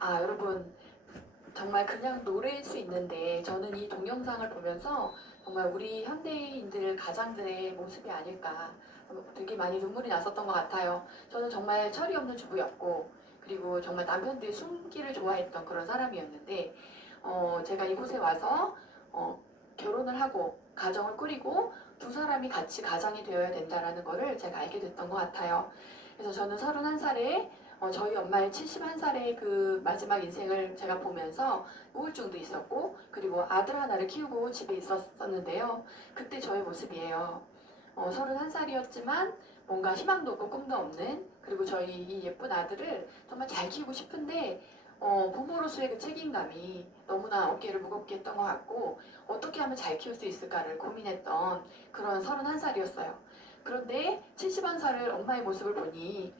여러분, 정말 그냥 노래일 수 있는데 저는 이 동영상을 보면서 정말 우리 현대인들 가장들의 모습이 아닐까, 되게 많이 눈물이 났었던 것 같아요. 저는 정말 철이 없는 주부였고, 그리고 정말 남편들이 숨기를 좋아했던 그런 사람이었는데, 제가 이곳에 와서 결혼을 하고 가정을 꾸리고 두 사람이 같이 가장이 되어야 된다라는 거를 제가 알게 됐던 것 같아요. 그래서 저는 31살에 저희 엄마의 71살의 그 마지막 인생을 제가 보면서 우울증도 있었고, 그리고 아들 하나를 키우고 집에 있었는데요. 그때 저의 모습이에요. 31살이었지만 뭔가 희망도 없고 꿈도 없는, 그리고 저희 이 예쁜 아들을 정말 잘 키우고 싶은데 부모로서의 그 책임감이 너무나 어깨를 무겁게 했던 것 같고, 어떻게 하면 잘 키울 수 있을까를 고민했던 그런 31살이었어요. 그런데 71살을 엄마의 모습을 보니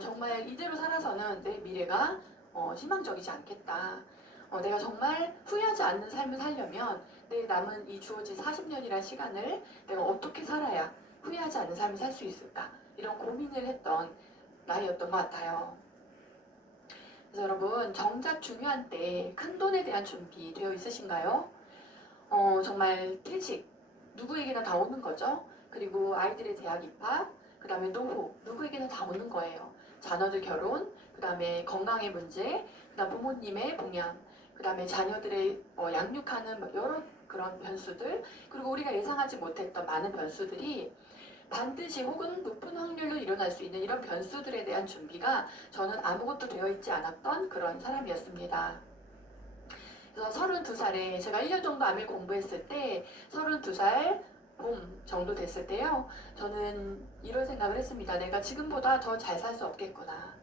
정말 이대로 살아서는 내 미래가 희망적이지 않겠다. 내가 정말 후회하지 않는 삶을 살려면 내 남은 이 주어진 40년이라는 시간을 내가 어떻게 살아야 후회하지 않는 삶을 살 수 있을까? 이런 고민을 했던 나이였던 것 같아요. 그래서 여러분, 정작 중요한 때 큰 돈에 대한 준비 되어 있으신가요? 정말 퇴직, 누구에게나 다 오는 거죠. 그리고 아이들의 대학 입학, 그 다음에 노후, 누구에게나 다 오는 거예요. 자녀들 결혼, 그 다음에 건강의 문제, 그 다음 부모님의 봉양, 그 다음에 자녀들의 양육하는 여러 그런 변수들, 그리고 우리가 예상하지 못했던 많은 변수들이 반드시 혹은 높은 확률로 일어날 수 있는 이런 변수들에 대한 준비가 저는 아무것도 되어 있지 않았던 그런 사람이었습니다. 그래서 32살에 제가 1년 정도 암을 공부했을 때 32살 봄 정도 됐을 때요. 저는 이런 생각을 했습니다. 내가 지금보다 더 잘 살 수 없겠구나.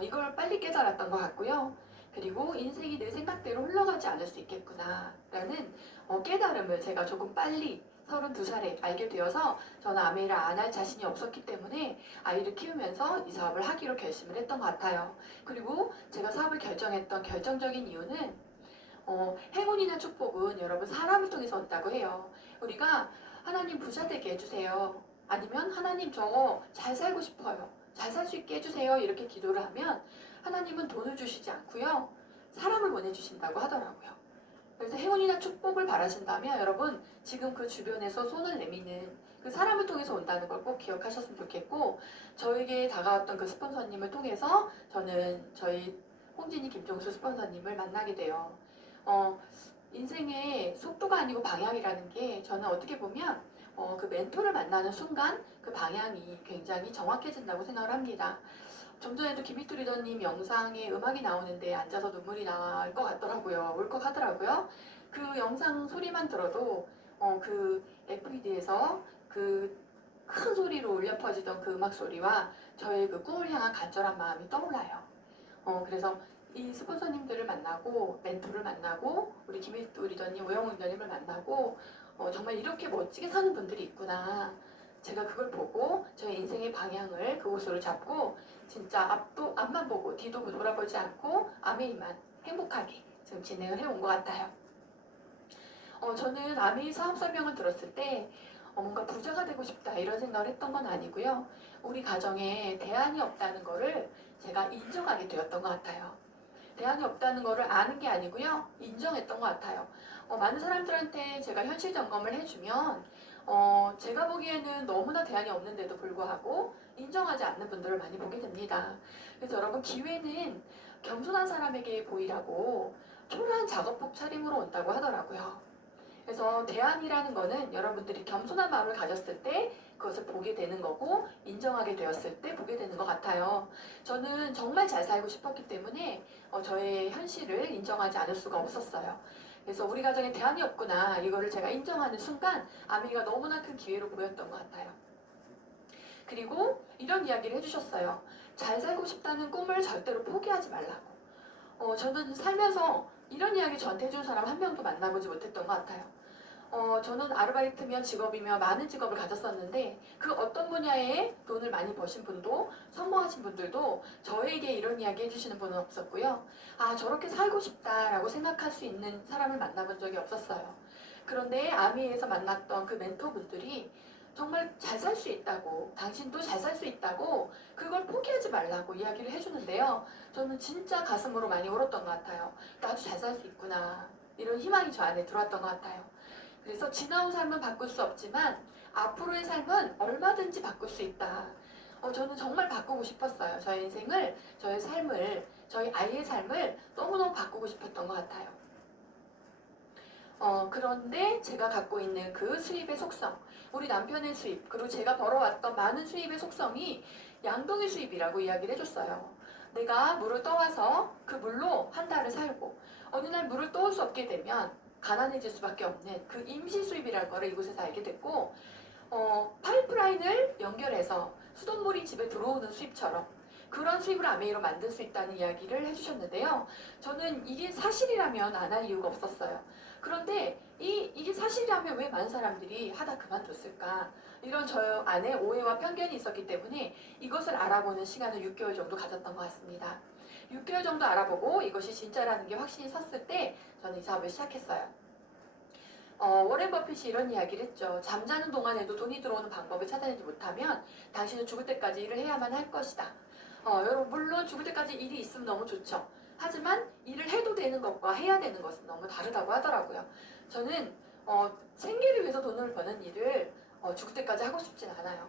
이걸 빨리 깨달았던 것 같고요. 그리고 인생이 내 생각대로 흘러가지 않을 수 있겠구나 라는 깨달음을 제가 조금 빨리 32살에 알게 되어서 저는 아메이를 안 할 자신이 없었기 때문에 아이를 키우면서 이 사업을 하기로 결심을 했던 것 같아요. 그리고 제가 사업을 결정했던 결정적인 이유는 행운이나 축복은 여러분 사람을 통해서 온다고 해요. 우리가 하나님 부자 되게 해주세요. 아니면 하나님 저 잘 살고 싶어요. 잘 살 수 있게 해주세요. 이렇게 기도를 하면 하나님은 돈을 주시지 않고요. 사람을 보내주신다고 하더라고요. 그래서 행운이나 축복을 바라신다면 여러분 지금 그 주변에서 손을 내미는 그 사람을 통해서 온다는 걸 꼭 기억하셨으면 좋겠고, 저에게 다가왔던 그 스폰서님을 통해서 저는 저희 홍진이 김종수 스폰서님을 만나게 돼요. 어, 인생의 속도가 아니고 방향이라는 게 저는 어떻게 보면 그 멘토를 만나는 순간 그 방향이 굉장히 정확해진다고 생각을 합니다. 좀 전에도 김희투 리더님 영상에 음악이 나오는데 앉아서 눈물이 날 것 같더라고요. 울컥하더라고요. 그 영상 소리만 들어도 그 FPD에서 그 큰 소리로 울려 퍼지던 그 음악 소리와 저의 그 꿈을 향한 간절한 마음이 떠올라요. 그래서 이 스폰서님들을 만나고 멘토를 만나고 우리 김일도 리더님, 오영훈 리더님을 만나고 정말 이렇게 멋지게 사는 분들이 있구나. 제가 그걸 보고 저의 인생의 방향을 그곳으로 잡고 진짜 앞만 보고 뒤도 돌아보지 않고 아메이만 행복하게 지금 진행을 해온 것 같아요. 저는 아메이 사업 설명을 들었을 때 뭔가 부자가 되고 싶다 이런 생각을 했던 건 아니고요. 우리 가정에 대안이 없다는 거를 제가 인정하게 되었던 것 같아요. 대안이 없다는 거를 아는 게 아니고요. 인정했던 것 같아요. 많은 사람들한테 제가 현실 점검을 해주면 제가 보기에는 너무나 대안이 없는데도 불구하고 인정하지 않는 분들을 많이 보게 됩니다. 그래서 여러분 기회는 겸손한 사람에게 보이라고 초라한 작업복 차림으로 온다고 하더라고요. 그래서 대안이라는 거는 여러분들이 겸손한 마음을 가졌을 때 그것을 보게 되는 거고 인정하게 되었을 때 보게 되는 것 같아요. 저는 정말 잘 살고 싶었기 때문에 저의 현실을 인정하지 않을 수가 없었어요. 그래서 우리 가정에 대안이 없구나 이거를 제가 인정하는 순간 아미가 너무나 큰 기회로 보였던 것 같아요. 그리고 이런 이야기를 해주셨어요. 잘 살고 싶다는 꿈을 절대로 포기하지 말라고. 저는 살면서 이런 이야기 저한테 해준 사람 한 명도 만나보지 못했던 것 같아요. 저는 아르바이트며 직업이며 많은 직업을 가졌었는데 그 어떤 분야에 돈을 많이 버신 분도 성공하신 분들도 저에게 이런 이야기 해주시는 분은 없었고요. 저렇게 살고 싶다라고 생각할 수 있는 사람을 만나본 적이 없었어요. 그런데 아미에서 만났던 그 멘토분들이 정말 잘 살 수 있다고, 당신도 잘 살 수 있다고, 그걸 포기하지 말라고 이야기를 해주는데요. 저는 진짜 가슴으로 많이 울었던 것 같아요. 나도 잘 살 수 있구나. 이런 희망이 저 안에 들어왔던 것 같아요. 그래서 지나온 삶은 바꿀 수 없지만 앞으로의 삶은 얼마든지 바꿀 수 있다. 저는 정말 바꾸고 싶었어요. 저의 인생을, 저의 삶을, 저희 아이의 삶을 너무너무 바꾸고 싶었던 것 같아요. 그런데 제가 갖고 있는 그 수입의 속성, 우리 남편의 수입, 그리고 제가 벌어왔던 많은 수입의 속성이 양동이 수입이라고 이야기를 해줬어요. 내가 물을 떠와서 그 물로 한 달을 살고, 어느 날 물을 떠올 수 없게 되면 가난해질 수밖에 없는 그 임시 수입이라는 거를 이곳에서 알게 됐고, 파이프라인을 연결해서 수돗물이 집에 들어오는 수입처럼 그런 수입을 아메이로 만들 수 있다는 이야기를 해주셨는데요. 저는 이게 사실이라면 안 할 이유가 없었어요. 그런데 이게 사실이라면 왜 많은 사람들이 하다 그만뒀을까? 이런 저 안에 오해와 편견이 있었기 때문에 이것을 알아보는 시간을 6개월 정도 가졌던 것 같습니다. 6개월 정도 알아보고 이것이 진짜라는 게 확신이 섰을 때 저는 이 사업을 시작했어요. 워렌 버핏이 이런 이야기를 했죠. 잠자는 동안에도 돈이 들어오는 방법을 찾아내지 못하면 당신은 죽을 때까지 일을 해야만 할 것이다. 여러분 물론 죽을 때까지 일이 있으면 너무 좋죠. 하지만 일을 해도 되는 것과 해야 되는 것은 너무 다르다고 하더라고요. 저는 생계를 위해서 돈을 버는 일을 죽을 때까지 하고 싶진 않아요.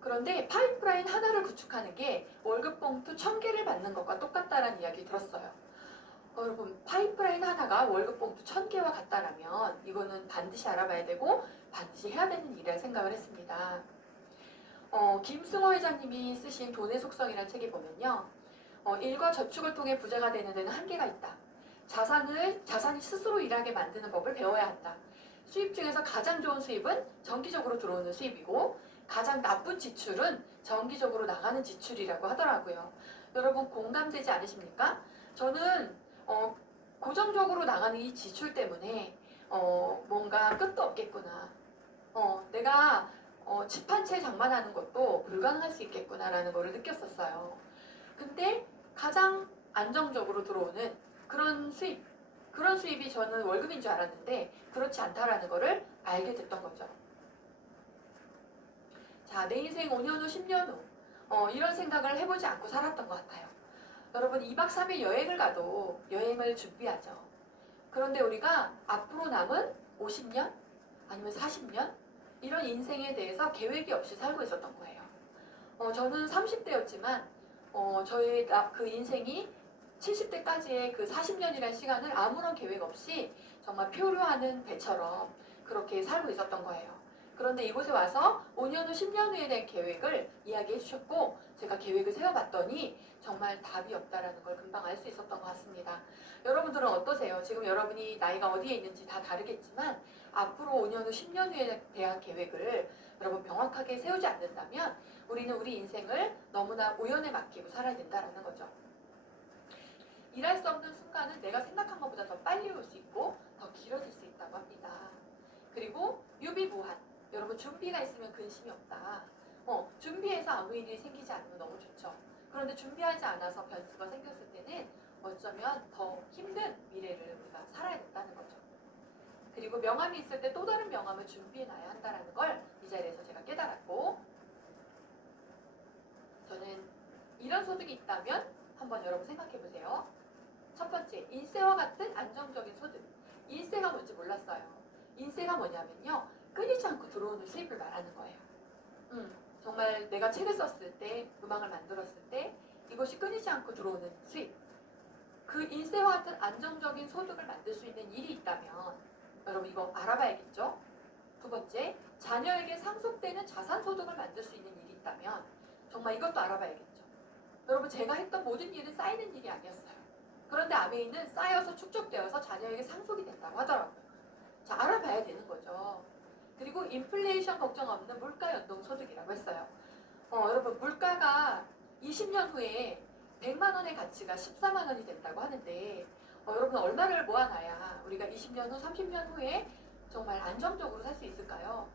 그런데 파이프라인 하나를 구축하는 게 월급 봉투 1000개를 받는 것과 똑같다라는 이야기 들었어요. 여러분 파이프라인 하나가 월급 봉투 1000개와 같다라면 이거는 반드시 알아봐야 되고 반드시 해야 되는 일이라 생각을 했습니다. 김승호 회장님이 쓰신 돈의 속성이라는 책에 보면요. 일과 저축을 통해 부자가 되는 데는 한계가 있다. 자산이 스스로 일하게 만드는 법을 배워야 한다. 수입 중에서 가장 좋은 수입은 정기적으로 들어오는 수입이고 가장 나쁜 지출은 정기적으로 나가는 지출이라고 하더라고요. 여러분 공감되지 않으십니까? 저는 고정적으로 나가는 이 지출 때문에 뭔가 끝도 없겠구나. 내가 집 한 채 장만하는 것도 불가능할 수 있겠구나라는 걸 느꼈었어요. 근데 가장 안정적으로 들어오는 그런 수입이 저는 월급인 줄 알았는데 그렇지 않다라는 거를 알게 됐던 거죠. 자, 내 인생 5년 후, 10년 후 이런 생각을 해보지 않고 살았던 것 같아요. 여러분 2박 3일 여행을 가도 여행을 준비하죠. 그런데 우리가 앞으로 남은 50년 아니면 40년 이런 인생에 대해서 계획이 없이 살고 있었던 거예요. 저는 30대였지만 저의 그 인생이 70대까지의 그 40년이라는 시간을 아무런 계획 없이 정말 표류하는 배처럼 그렇게 살고 있었던 거예요. 그런데 이곳에 와서 5년 후, 10년 후에 대한 계획을 이야기해 주셨고 제가 계획을 세워봤더니 정말 답이 없다라는 걸 금방 알 수 있었던 것 같습니다. 여러분들은 어떠세요? 지금 여러분이 나이가 어디에 있는지 다 다르겠지만 앞으로 5년 후, 10년 후에 대한 계획을 여러분 명확하게 세우지 않는다면 우리는 우리 인생을 너무나 우연에 맡기고 살아야 된다는 거죠. 일할 수 없는 순간은 내가 생각한 것보다 더 빨리 올 수 있고 더 길어질 수 있다고 합니다. 그리고 유비무한. 여러분 준비가 있으면 근심이 없다. 준비해서 아무 일이 생기지 않으면 너무 좋죠. 그런데 준비하지 않아서 변수가 생겼을 때는 어쩌면 더 힘든 미래를 우리가 살아야 된다는 거죠. 그리고 명함이 있을 때 또 다른 명함을 준비해놔야 한다는 걸 이 자리에서 제가 깨달았고 저는 이런 소득이 있다면 한번 여러분 생각해 보세요. 첫 번째, 인세와 같은 안정적인 소득. 인세가 뭔지 몰랐어요. 인세가 뭐냐면요. 끊이지 않고 들어오는 수입을 말하는 거예요. 정말 내가 책을 썼을 때, 음악을 만들었을 때 이것이 끊이지 않고 들어오는 수입. 그 인세와 같은 안정적인 소득을 만들 수 있는 일이 있다면 여러분 이거 알아봐야겠죠? 두 번째, 자녀에게 상속되는 자산 소득을 만들 수 있는 일이 있다면 정말 이것도 알아봐야겠죠. 여러분 제가 했던 모든 일은 쌓이는 일이 아니었어요. 그런데 아메이는 쌓여서 축적되어서 자녀에게 상속이 된다고 하더라고요. 자, 알아봐야 되는 거죠. 그리고 인플레이션 걱정 없는 물가 연동 소득이라고 했어요. 여러분 물가가 20년 후에 100만 원의 가치가 14만 원이 된다고 하는데 여러분 얼마를 모아놔야 우리가 20년 후, 30년 후에 정말 안정적으로 살 수 있을까요?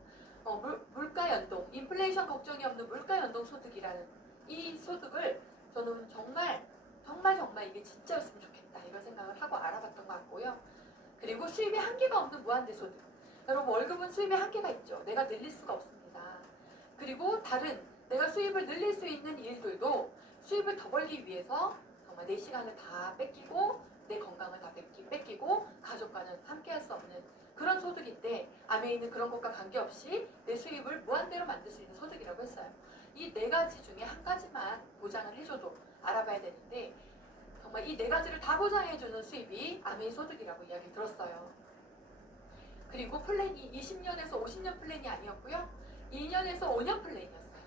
물가 연동, 인플레이션 걱정이 없는 물가 연동 소득이라는 이 소득을 저는 정말 이게 진짜였으면 좋겠다 이런 생각을 하고 알아봤던 것 같고요. 그리고 수입의 한계가 없는 무한대 소득. 여러분 월급은 수입의 한계가 있죠. 내가 늘릴 수가 없습니다. 그리고 다른 내가 수입을 늘릴 수 있는 일들도 수입을 더 벌기 위해서 정말 내 시간을 다 뺏기고 내 건강을 다 뺏기고 가족과는 함께할 수 없는 그런 소득인데 암에 있는 그런 것과 관계없이 내 수입을 무한대로 만들 수 있는 소득이라고 했어요. 이 네 가지 중에 한 가지만 보장을 해줘도 알아봐야 되는데 정말 이 네 가지를 다 보장해주는 수입이 암의 소득이라고 이야기 들었어요. 그리고 플랜이 20년에서 50년 플랜이 아니었고요. 2년에서 5년 플랜이었어요.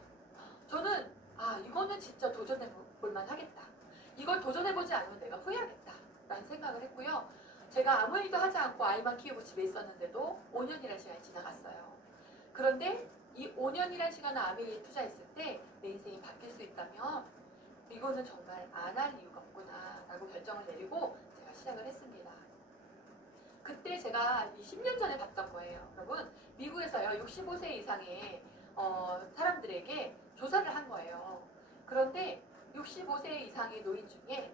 저는 이거는 진짜 도전해볼 만하겠다. 이걸 도전해보지 않으면 내가 후회하겠다 라는 생각을 했고요. 제가 아무 일도 하지 않고 아이만 키우고 집에 있었는데도 5년이라는 시간이 지나갔어요. 그런데 이 5년이라는 시간을 암에 투자했을 때 내 인생이 바뀔 수 있다면 이거는 정말 안 할 이유가 없구나 라고 결정을 내리고 제가 시작을 했습니다. 그때 제가 10년 전에 봤던 거예요. 여러분, 미국에서요 65세 이상의 사람들에게 조사를 한 거예요. 그런데 65세 이상의 노인 중에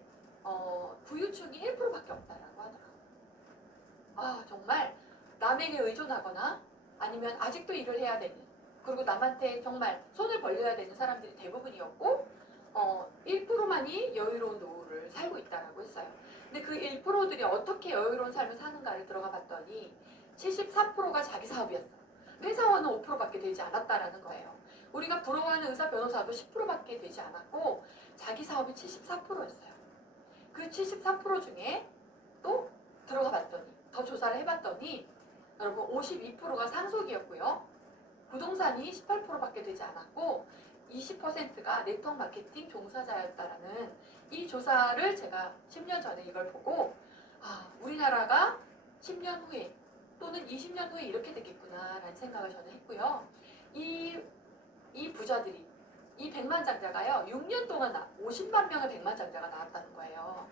부유층이 1%밖에 없다라고 하더라고요. 정말 남에게 의존하거나 아니면 아직도 일을 해야 되는, 그리고 남한테 정말 손을 벌려야 되는 사람들이 대부분이었고 1%만이 여유로운 노후를 살고 있다라고 했어요. 근데 그 1%들이 어떻게 여유로운 삶을 사는가를 들어가 봤더니 74%가 자기 사업이었어요. 회사원은 5%밖에 되지 않았다라는 거예요. 우리가 부러워하는 의사, 변호사도 10%밖에 되지 않았고 자기 사업이 74%였어요. 그 74% 중에 또 들어가 봤더니, 더 조사를 해봤더니 여러분 52%가 상속이었고요. 부동산이 18%밖에 되지 않았고 20%가 네트워크 마케팅 종사자였다라는 이 조사를 제가 10년 전에 이걸 보고 우리나라가 10년 후에 또는 20년 후에 이렇게 되겠구나라는 생각을 저는 했고요. 이 부자들이, 이 백만장자가요 6년 동안 50만 명의 백만장자가 나왔다는 거예요.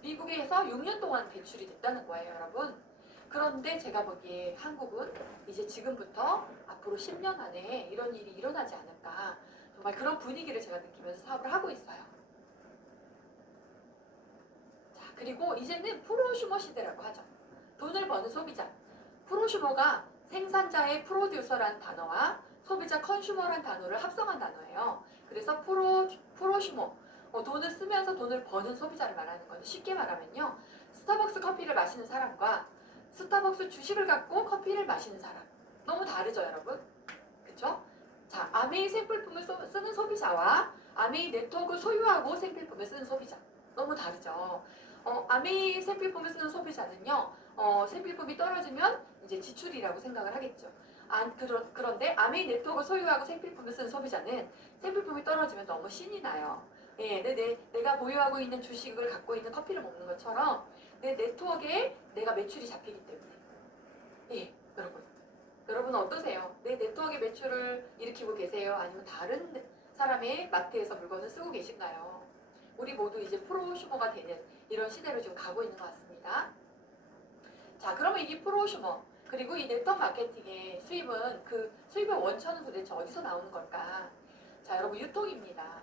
미국에서 6년 동안 대출이 됐다는 거예요, 여러분. 그런데 제가 보기에 한국은 이제 지금부터 앞으로 10년 안에 이런 일이 일어나지 않을까, 정말 그런 분위기를 제가 느끼면서 사업을 하고 있어요. 자, 그리고 이제는 프로슈머 시대라고 하죠. 돈을 버는 소비자. 프로슈머가 생산자의 프로듀서라는 단어와 소비자 컨슈머라는 단어를 합성한 단어예요. 그래서 프로슈머, 돈을 쓰면서 돈을 버는 소비자를 말하는 건데, 쉽게 말하면요, 스타벅스 커피를 마시는 사람과 스타벅스 주식을 갖고 커피를 마시는 사람, 너무 다르죠, 여러분? 그쵸? 자, 아메이 생필품을 쓰는 소비자와 아메이 네트워크를 소유하고 생필품을 쓰는 소비자, 너무 다르죠. 아메이 생필품을 쓰는 소비자는요, 생필품이 떨어지면 이제 지출이라고 생각을 하겠죠. 그런데 아메이 네트워크를 소유하고 생필품을 쓰는 소비자는 생필품이 떨어지면 너무 신이 나요. 예, 내가 보유하고 있는 주식을 갖고 있는 커피를 먹는 것처럼 내 네트워크에 내가 매출이 잡히기 때문에. 예, 여러분은 어떠세요? 내 네트워크에 매출을 일으키고 계세요? 아니면 다른 사람의 마트에서 물건을 쓰고 계신가요? 우리 모두 이제 프로슈머가 되는 이런 시대로 지금 가고 있는 것 같습니다. 자, 그러면 이 프로슈머, 그리고 이 네트워크 마케팅의 수입은, 그 수입의 원천은 도대체 어디서 나오는 걸까? 자, 여러분, 유통입니다.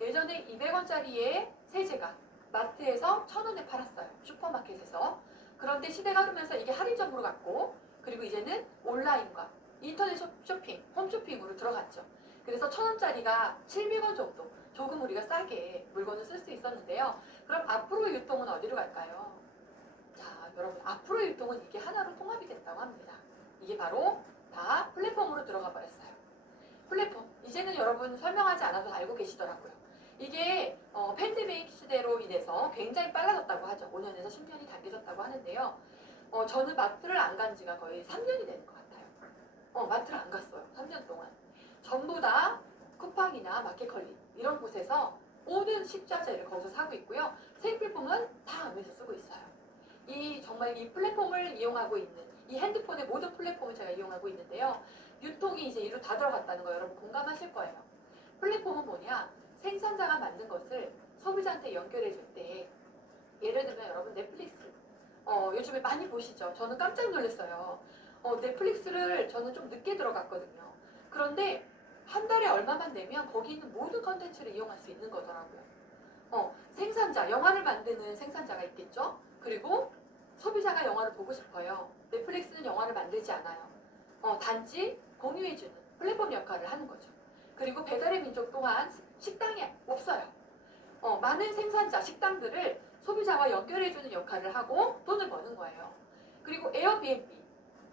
예전에 200원짜리의 세제가 마트에서 1,000원에 팔았어요. 슈퍼마켓에서. 그런데 시대가 흐르면서 이게 할인점으로 갔고, 그리고 이제는 온라인과 인터넷 쇼핑, 홈쇼핑으로 들어갔죠. 그래서 1,000원짜리가 700원 정도, 조금 우리가 싸게 물건을 쓸 수 있었는데요. 그럼 앞으로의 유통은 어디로 갈까요? 자, 여러분, 앞으로의 유통은 이게 하나로 통합이 됐다고 합니다. 이게 바로 다 플랫폼으로 들어가 버렸어요. 플랫폼, 이제는 여러분 설명하지 않아도 알고 계시더라고요. 이게 팬데믹 시대로 인해서 굉장히 빨라졌다고 하죠. 5년에서 10년이 당겨졌다고 하는데요. 저는 마트를 안 간 지가 거의 3년이 되는 것 같아요. 마트를 안 갔어요. 3년 동안. 전부 다 쿠팡이나 마켓컬리 이런 곳에서 모든 식자재를 거기서 사고 있고요. 생필품은 다 아메에서 쓰고 있어요. 정말 이 플랫폼을 이용하고 있는, 이 핸드폰의 모든 플랫폼을 제가 이용하고 있는데요. 유통이 이제 이로 다 들어갔다는 거 여러분 공감하실 거예요. 플랫폼은 뭐냐? 생산자가 만든 것을 소비자한테 연결해 줄 때, 예를 들면 여러분 넷플릭스 요즘에 많이 보시죠? 저는 깜짝 놀랐어요. 넷플릭스를 저는 좀 늦게 들어갔거든요. 그런데 한 달에 얼마만 내면 거기 있는 모든 컨텐츠를 이용할 수 있는 거더라고요. 생산자, 영화를 만드는 생산자가 있겠죠? 그리고 소비자가 영화를 보고 싶어요. 넷플릭스는 영화를 만들지 않아요. 단지 공유해주는 플랫폼 역할을 하는 거죠. 그리고 배달의 민족 또한 식당이 없어요. 많은 생산자, 식당들을 소비자와 연결해주는 역할을 하고 돈을 버는 거예요. 그리고 에어비앤비,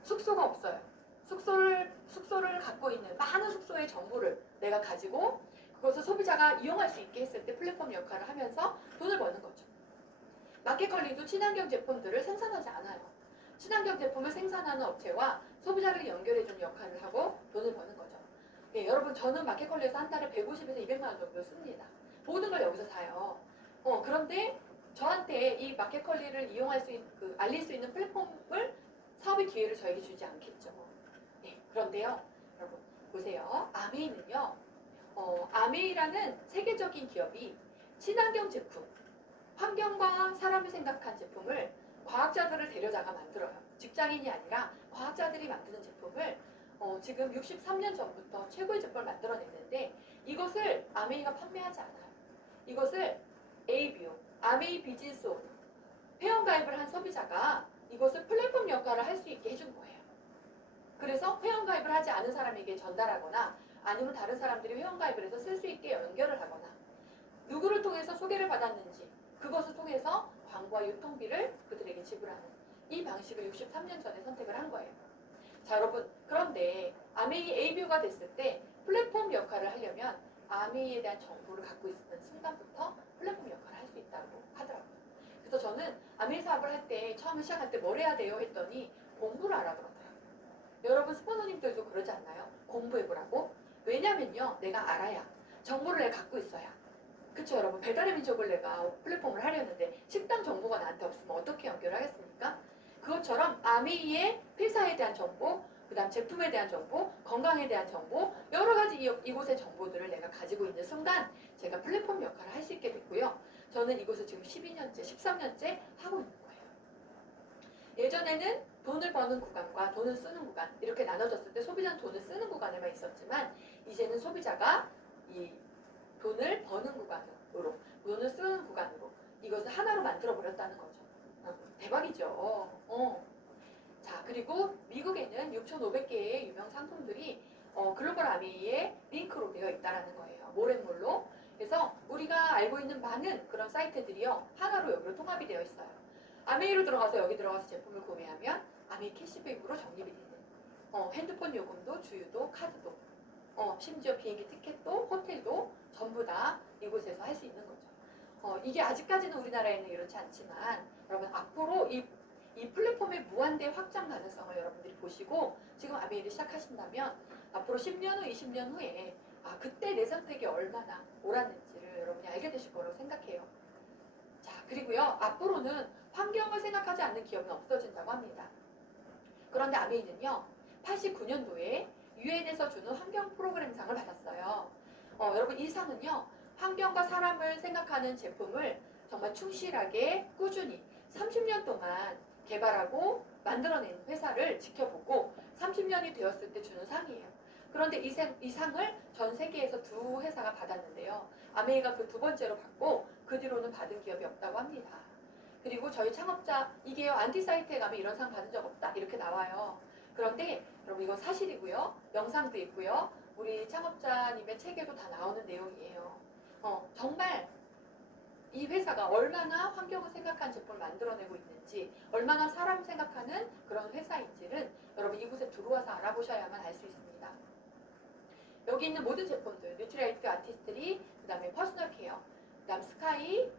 숙소가 없어요. 숙소를 갖고 있는 많은 숙소의 정보를 내가 가지고 그것을 소비자가 이용할 수 있게 했을 때 플랫폼 역할을 하면서 돈을 버는 거죠. 마켓컬리도 친환경 제품들을 생산하지 않아요. 친환경 제품을 생산하는 업체와 소비자를 연결해주는 역할을 하고 돈을 버는 거죠. 예, 여러분 저는 마켓컬리에서 한 달에 150에서 200만 원 정도 씁니다. 모든 걸 여기서 사요. 그런데 저한테 이 마켓컬리를 이용할 수 있는, 알릴 수 있는 플랫폼을 사업의 기회를 저에게 주지 않겠죠. 네, 그런데요, 여러분 보세요. 아메이는요, 아메이라는 세계적인 기업이 친환경 제품, 환경과 사람을 생각한 제품을 과학자들을 데려다가 만들어요. 직장인이 아니라 과학자들이 만드는 제품을 지금 63년 전부터 최고의 제품을 만들어냈는데 이것을 아메이가 판매하지 않아요. 이것을 ABO, 아메이 비즈니스 오너, 회원가입을 한 소비자가 이것을 플랫폼 역할을 할 수 있게 해준 거예요. 그래서 회원가입을 하지 않은 사람에게 전달하거나 아니면 다른 사람들이 회원가입을 해서 쓸 수 있게 연결을 하거나 누구를 통해서 소개를 받았는지 그것을 통해서 광고와 유통비를 그들에게 지불하는 이 방식을 63년 전에 선택을 한 거예요. 자 여러분, 그런데 아메이 ABO가 됐을 때 플랫폼 역할을 하려면 아메이에 대한 정보를 갖고 있는 순간부터 플랫폼 역할을 할 수 있다고 하더라고요. 그래서 저는 아메이 사업을 할 때 처음에 시작할 때 뭘 해야 돼요 했더니 공부를 하라 그러더라고요. 여러분 스포너님들도 그러지 않나요? 공부해보라고? 왜냐면요, 내가 알아야 정보를 내가 갖고 있어야. 그쵸 여러분, 배달의 민족을 내가 플랫폼을 하려는데 식당 정보가 나한테 없으면 어떻게 연결하겠습니까? 그것처럼 아메이의 회사에 대한 정보, 그 다음 제품에 대한 정보, 건강에 대한 정보, 여러 가지 이곳의 정보들을 내가 가지고 있는 순간 제가 플랫폼 역할을 할 수 있게 됐고요. 저는 이곳을 지금 12년째, 13년째 하고 있는 거예요. 예전에는 돈을 버는 구간과 돈을 쓰는 구간 이렇게 나눠졌을 때 소비자는 돈을 쓰는 구간에만 있었지만 이제는 소비자가 이 돈을 버는 구간으로, 돈을 쓰는 구간으로 이것을 하나로 만들어 버렸다는 거죠. 대박이죠. 자, 그리고 미국에는 6,500개의 유명 상품들이 글로벌 아메이의 링크로 되어 있다는 거예요. 모래물로. 그래서 우리가 알고 있는 많은 그런 사이트들이요, 하나로 여기로 통합이 되어 있어요. 아메이로 들어가서 여기 들어가서 제품을 구매하면 아메이 캐시백으로 적립이 되는, 핸드폰 요금도 주유도 카드도, 심지어 비행기 티켓도 호텔도 전부 다 이곳에서 할 수 있는 거죠. 이게 아직까지는 우리나라에는 이렇지 않지만 여러분 앞으로 이 플랫폼의 무한대 확장 가능성을 여러분들이 보시고 지금 아메이를 시작하신다면 앞으로 10년 후, 20년 후에 그때 내 선택이 얼마나 옳았는지를 여러분이 알게 되실 거라고 생각해요. 자, 그리고요, 앞으로는 환경을 생각하지 않는 기업은 없어진다고 합니다. 그런데 아메이는요, 89년도에 유엔에서 주는 환경 프로그램상을 받았어요. 여러분 이 상은요, 환경과 사람을 생각하는 제품을 정말 충실하게 꾸준히 30년 동안 개발하고 만들어낸 회사를 지켜보고 30년이 되었을 때 주는 상이에요. 그런데 이 상을 전 세계에서 두 회사가 받았는데요. 아메이가 그 두 번째로 받고 그 뒤로는 받은 기업이 없다고 합니다. 그리고 저희 창업자 이게요, 안티사이트에 가면 이런 상 받은 적 없다 이렇게 나와요. 그런데 여러분 이건 사실이고요. 영상도 있고요. 우리 창업자님의 책에도 다 나오는 내용이에요. 정말 이 회사가 얼마나 환경을 생각한 제품을 만들어내고 있는지, 얼마나 사람 생각하는 그런 회사인지는 여러분 이곳에 들어와서 알아보셔야만 알 수 있습니다. 여기 있는 모든 제품들, 뉴트리라이트 아티스트리, 그 다음에 퍼스널 케어, 그 다음 스카이,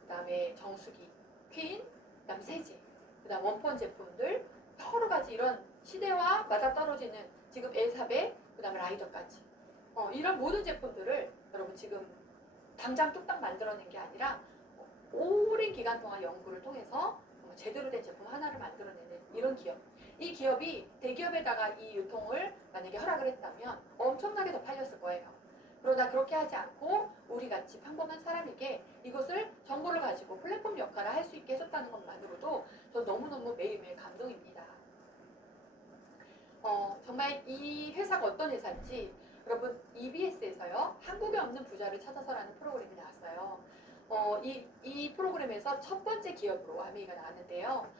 그 다음에 정수기, 퀸, 그 다음 세제, 그 다음 원펀 제품들, 여러 가지 이런 시대와 맞아떨어지는 지금 엘사벳, 그 다음에 라이더까지 이런 모든 제품들을 여러분 지금 당장 뚝딱 만들어낸 게 아니라 오랜 기간 동안 연구를 통해서 제대로 된 제품 하나를 만들어내는 이런 기업. 이 기업이 대기업에다가 이 유통을 만약에 허락을 했다면 엄청나게 더 팔렸을 거예요. 그러나 그렇게 하지 않고 우리같이 평범한 사람에게 이것을 정보를 가지고 플랫폼 역할을 할 수 있게 해줬다는 것만으로도 전 너무너무 매일매일 감동입니다. 정말 이 회사가 어떤 회사인지 여러분 EBS에서요, 한국에 없는 부자를 찾아서라는 프로그램이 나왔어요. 이 프로그램에서 첫 번째 기업으로 아메이가 나왔는데요.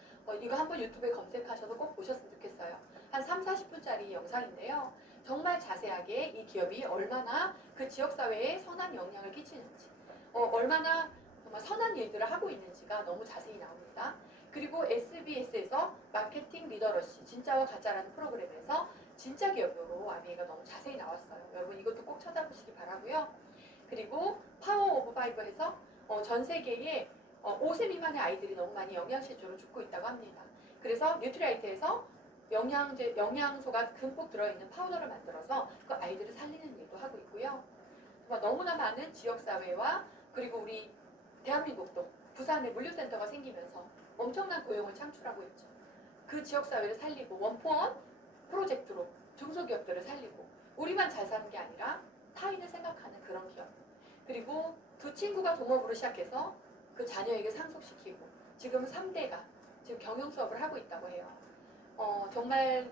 이거 한번 유튜브에 검색하셔서 꼭 보셨으면 좋겠어요. 한 3, 40분짜리 영상인데요. 정말 자세하게 이 기업이 얼마나 그 지역사회에 선한 영향을 끼치는지, 얼마나 정말 선한 일들을 하고 있는지가 너무 자세히 나옵니다. 그리고 SBS에서 마케팅 리더러시, 진짜와 가짜라는 프로그램에서 진짜 기업으로 아메이가 너무 자세히 나왔어요. 여러분 이것도 꼭 찾아보시기 바라고요. 그리고 파워 오브 파이브에서 전 세계에 5세 미만의 아이들이 너무 많이 영양실조로 죽고 있다고 합니다. 그래서 뉴트리라이트에서 영양소가 듬뿍 들어있는 파우더를 만들어서 그 아이들을 살리는 일도 하고 있고요. 너무나 많은 지역사회와 그리고 우리 대한민국도 부산에 물류센터가 생기면서 엄청난 고용을 창출하고 있죠. 그 지역사회를 살리고 원포원 프로젝트로 중소기업들을 살리고 우리만 잘 사는 게 아니라 타인을 생각하는 그런 기업. 그리고 두 친구가 동업으로 시작해서 그 자녀에게 상속시키고 지금 3대가 지금 경영 수업을 하고 있다고 해요. 정말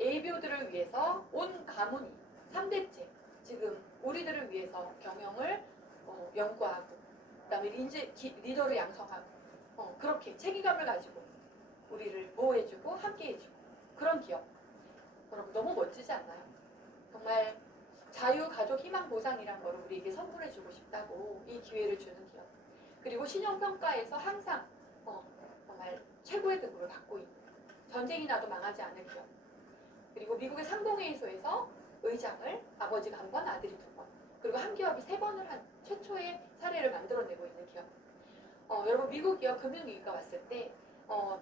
ABO들을 위해서 온 가문이 3대째 지금 우리들을 위해서 경영을 연구하고 그다음에 리더를 양성하고 그렇게 책임감을 가지고 우리를 보호해주고 함께해주고 그런 기업. 여러분 너무 멋지지 않나요? 정말 자유, 가족, 희망, 보상이란 거를 우리에게 선물해주고 싶다고 이 기회를 주는 기업. 그리고 신용평가에서 항상 정말 최고의 등급을 받고 있는 전쟁이 나도 망하지 않는 기업. 그리고 미국의 상공회의소에서 의장을 아버지가 한 번, 아들이 2번, 그리고 한 기업이 3번을 한 최초의 사례를 만들어내고 있는 기업. 여러분 미국 기업 금융위기가 왔을 때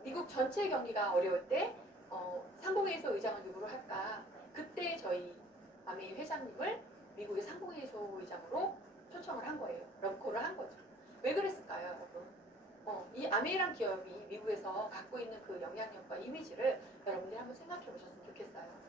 미국 전체 경기가 어려울 때 상공회의소 의장을 누구로 할까? 그때 저희 아메이 회장님을 미국의 상공회의소 의장으로 초청을 한 거예요. 럼코를 한 거죠. 왜 그랬을까요, 여러분? 이 아메이란 기업이 미국에서 갖고 있는 그 영향력과 이미지를 여러분들이 한번 생각해 보셨으면 좋겠어요.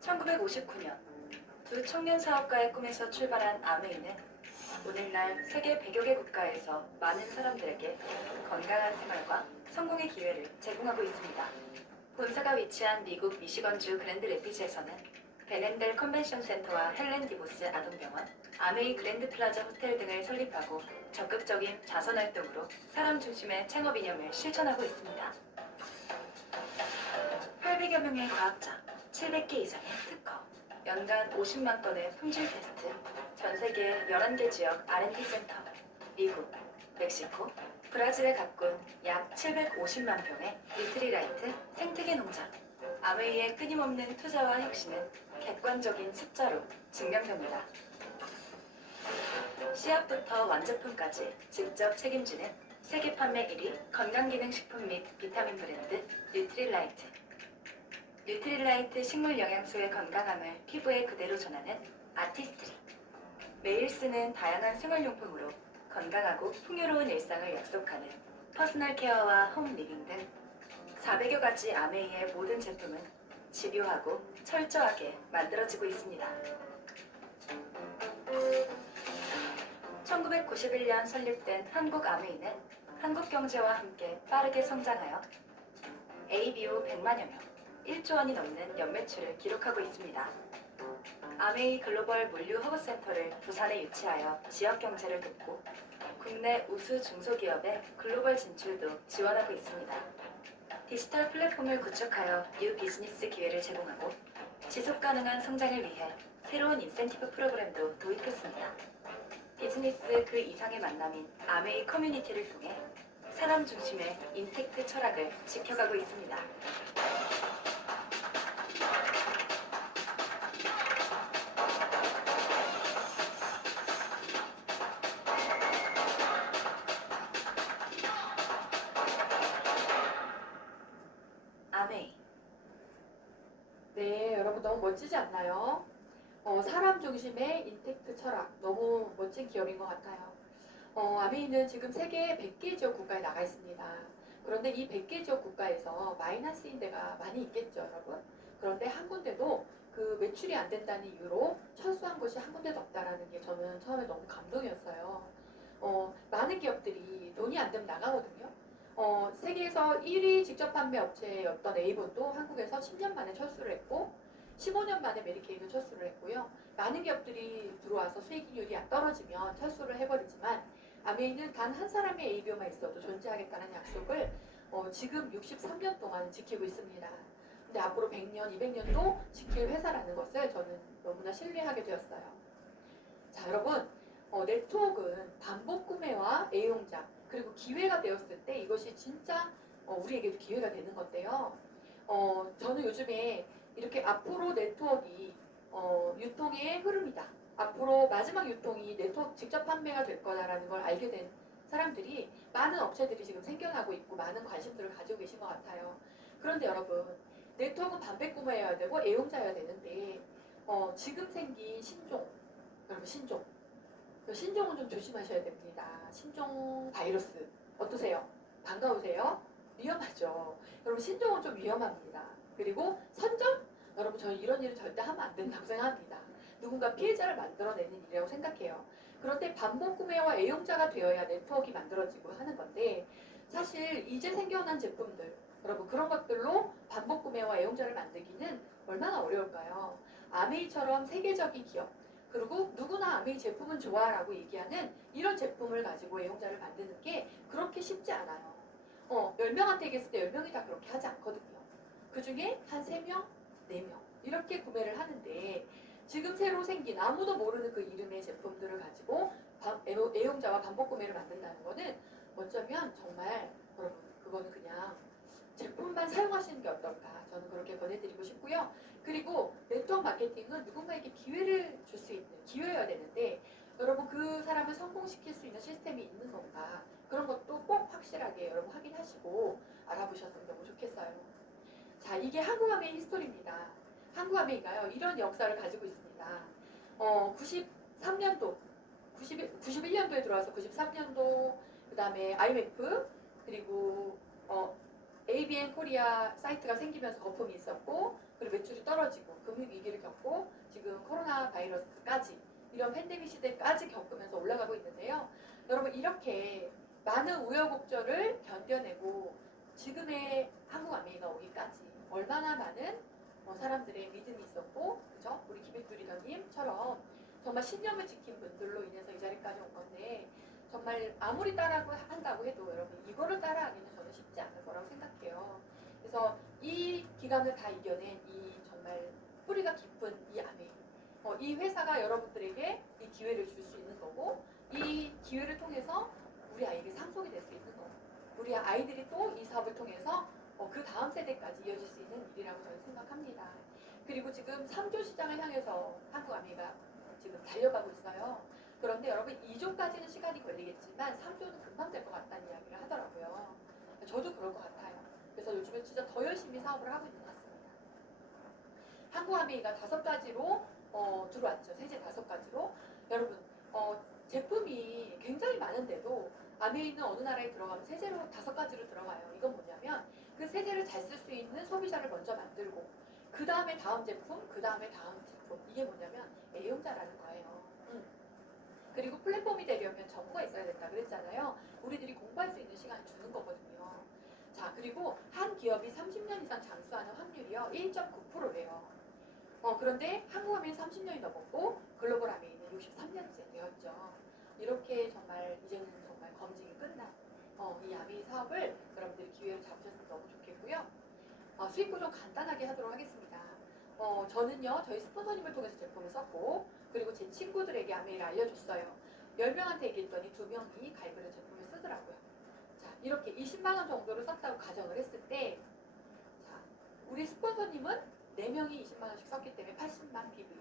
1959년 두 청년 사업가의 꿈에서 출발한 아메이는 오늘날 세계 100여 개 국가에서 많은 사람들에게 건강한 생활과 성공의 기회를 제공하고 있습니다. 본사가 위치한 미국 미시건주 그랜드 레피즈에서는 베넨델 컨벤션 센터와 헬렌 디보스 아동병원, 아메이 그랜드 플라자 호텔 등을 설립하고 적극적인 자선 활동으로 사람 중심의 창업 이념을 실천하고 있습니다. 800여 명의 과학자, 700개 이상의 특허, 연간 50만 건의 품질 테스트, 전 세계 11개 지역 R&D 센터, 미국, 멕시코, 브라질에 가꾼 약 750만 평의 뉴트리라이트 생태계 농장. 아메이의 끊임없는 투자와 혁신은 객관적인 숫자로 증명됩니다. 씨앗부터 완제품까지 직접 책임지는 세계 판매 1위 건강기능식품 및 비타민 브랜드 뉴트리라이트. 뉴트리라이트 식물 영양소의 건강함을 피부에 그대로 전하는 아티스트리. 매일 쓰는 다양한 생활용품으로 건강하고 풍요로운 일상을 약속하는 퍼스널 케어와 홈 리빙 등 400여 가지 아메이의 모든 제품은 집요하고 철저하게 만들어지고 있습니다. 1991년 설립된 한국 아메이는 한국 경제와 함께 빠르게 성장하여 ABO 100만여 명, 1조 원이 넘는 연매출을 기록하고 있습니다. 아메이 글로벌 물류 허브센터를 부산에 유치하여 지역 경제를 돕고 국내 우수 중소기업의 글로벌 진출도 지원하고 있습니다. 디지털 플랫폼을 구축하여 뉴 비즈니스 기회를 제공하고 지속 가능한 성장을 위해 새로운 인센티브 프로그램도 도입했습니다. 비즈니스 그 이상의 만남인 아메이 커뮤니티를 통해 사람 중심의 인텍트 철학을 지켜가고 있습니다. 아메이. 네, 여러분 너무 멋지지 않나요? 사람 중심의 인텍트 철학 너무 멋진 기업인 것 같아요. 아메이는 지금 세계 100개 지역 국가에 나가 있습니다. 그런데 이 100개 지역 국가에서 마이너스인 데가 많이 있겠죠, 여러분? 그런데 한 군데도 그 매출이 안 된다는 이유로 철수한 것이 한 군데도 없다라는 게 저는 처음에 너무 감동이었어요. 많은 기업들이 돈이 안 되면 나가거든요. 세계에서 1위 직접 판매 업체였던 에이본도 한국에서 10년 만에 철수를 했고 15년 만에 메리케이도 철수를 했고요. 많은 기업들이 들어와서 수익률이 떨어지면 철수를 해버리지만 아메이는 단 한 사람의 ABO만 있어도 존재하겠다는 약속을 지금 63년 동안 지키고 있습니다. 근데 앞으로 100년, 200년도 지킬 회사라는 것을 저는 너무나 신뢰하게 되었어요. 자, 여러분, 네트워크는 반복 구매와 애용자 그리고 기회가 되었을 때 이것이 진짜 우리에게도 기회가 되는 건데요. 저는 요즘에 이렇게 앞으로 네트워크가 유통의 흐름이다. 앞으로 마지막 유통이 네트워크 직접 판매가 될 거다라는 걸 알게 된 사람들이 많은 업체들이 지금 생겨나고 있고 많은 관심들을 가지고 계신 것 같아요. 그런데 여러분, 네트워크는 반복 구매해야 되고 애용자여야 되는데 지금 생긴 신종, 여러분 신종. 신종은 좀 조심하셔야 됩니다. 신종 바이러스 어떠세요? 반가우세요? 위험하죠. 여러분 신종은 좀 위험합니다. 그리고 선점? 여러분 저는 이런 일을 절대 하면 안 된다고 생각합니다. 누군가 피해자를 만들어내는 일이라고 생각해요. 그런데 반복 구매와 애용자가 되어야 네트워크가 만들어지고 하는 건데 사실 이제 생겨난 제품들 여러분 그런 것들로 반복 구매와 애용자를 만들기는 얼마나 어려울까요? 아메이처럼 세계적인 기업 그리고 누구나 아메이 제품은 좋아라고 얘기하는 이런 제품을 가지고 애용자를 만드는 게 그렇게 쉽지 않아요. 10명한테 얘기했을 때 10명이 다 그렇게 하지 않거든요. 그 중에 한 3명, 4명 이렇게 구매를 하는데 지금 새로 생긴 아무도 모르는 그 이름의 제품들을 가지고 애용자와 반복 구매를 만든다는 거는 어쩌면 정말 여러분 그거는 그냥 제품만 사용하시는 게 어떨까 저는 그렇게 권해드리고 싶고요. 그리고 네트워크 마케팅은 누군가에게 기회를 줄 수 있는 기회여야 되는데 여러분 그 사람을 성공시킬 수 있는 시스템이 있는 건가 그런 것도 꼭 확실하게 여러분 확인하시고 알아보셨으면 너무 좋겠어요. 자 이게 한국아메이 히스토리입니다. 한국아메이가요 이런 역사를 가지고 있습니다. 93년도 91년도에 들어와서 93년도 그 다음에 IMF 그리고 ABN 코리아 사이트가 생기면서 거품이 있었고 그리고 매출이 떨어지고 금융위기를 겪고 지금 코로나 바이러스까지 이런 팬데믹 시대까지 겪으면서 올라가고 있는데요. 여러분 이렇게 많은 우여곡절을 견뎌내고 지금의 한국아메이가 오기까지 얼마나 많은 사람들의 믿음이 있었고 그죠? 우리 김익두 리더님처럼 정말 신념을 지킨 분들로 인해서 이 자리까지 온 건데 정말 아무리 따라고 한다고 해도 여러분 이거를 따라하기는 저는 쉽지 않을 거라고 생각해요. 그래서 이 기간을 다 이겨낸 이 정말 뿌리가 깊은 이 아메이 이 회사가 여러분들에게 이 기회를 줄 수 있는 거고 이 기회를 통해서 우리 아이에게 상속이 될 수 있는 거고 우리 아이들이 또 이 사업을 통해서 그 다음 세대까지 이어질 수 있는 일이라고 저는 생각합니다. 그리고 지금 3조 시장을 향해서 한국 아메이가 지금 달려가고 있어요. 그런데 여러분 2조까지는 시간이 걸리겠지만 3조는 금방 될 것 같다는 이야기를 하더라고요. 저도 그럴 것 같아요. 그래서 요즘에 진짜 더 열심히 사업을 하고 있는 것 같습니다. 한국아메이가 5가지로 들어왔죠. 세제 5가지로. 여러분 제품이 굉장히 많은데도 아메이는 어느 나라에 들어가면 세제로 5가지로 들어가요. 이건 뭐냐면 그 세제를 잘 쓸 수 있는 소비자를 먼저 만들고 그 다음에 다음 제품, 그 다음에 다음 제품 이게 뭐냐면 애용자라는 거예요. 그리고 플랫폼이 되려면 정보가 있어야 된다 그랬잖아요. 우리들이 공부할 수 있는 시간을 주는 거거든요. 자 그리고 한 기업이 30년 이상 장수하는 확률이요 1.9%래요. 그런데 한국아메이는 30년이 넘었고 글로벌 아메이는 63년째 되었죠. 이렇게 정말 이제는 정말 검증이 끝난 이 아메이 사업을 여러분들이 기회를 잡으셨으면 너무 좋겠고요. 수익 구조 간단하게 하도록 하겠습니다. 저는요 저희 스폰서님을 통해서 제품을 썼고 그리고 제 친구들에게 아메이를 알려줬어요. 10명한테 얘기했더니 2명이 가입을 해서 제품을 쓰더라고요. 자 이렇게 20만원 정도를 썼다고 가정을 했을 때 자, 우리 스폰서님은 4명이 20만원씩 썼기 때문에 80만 PV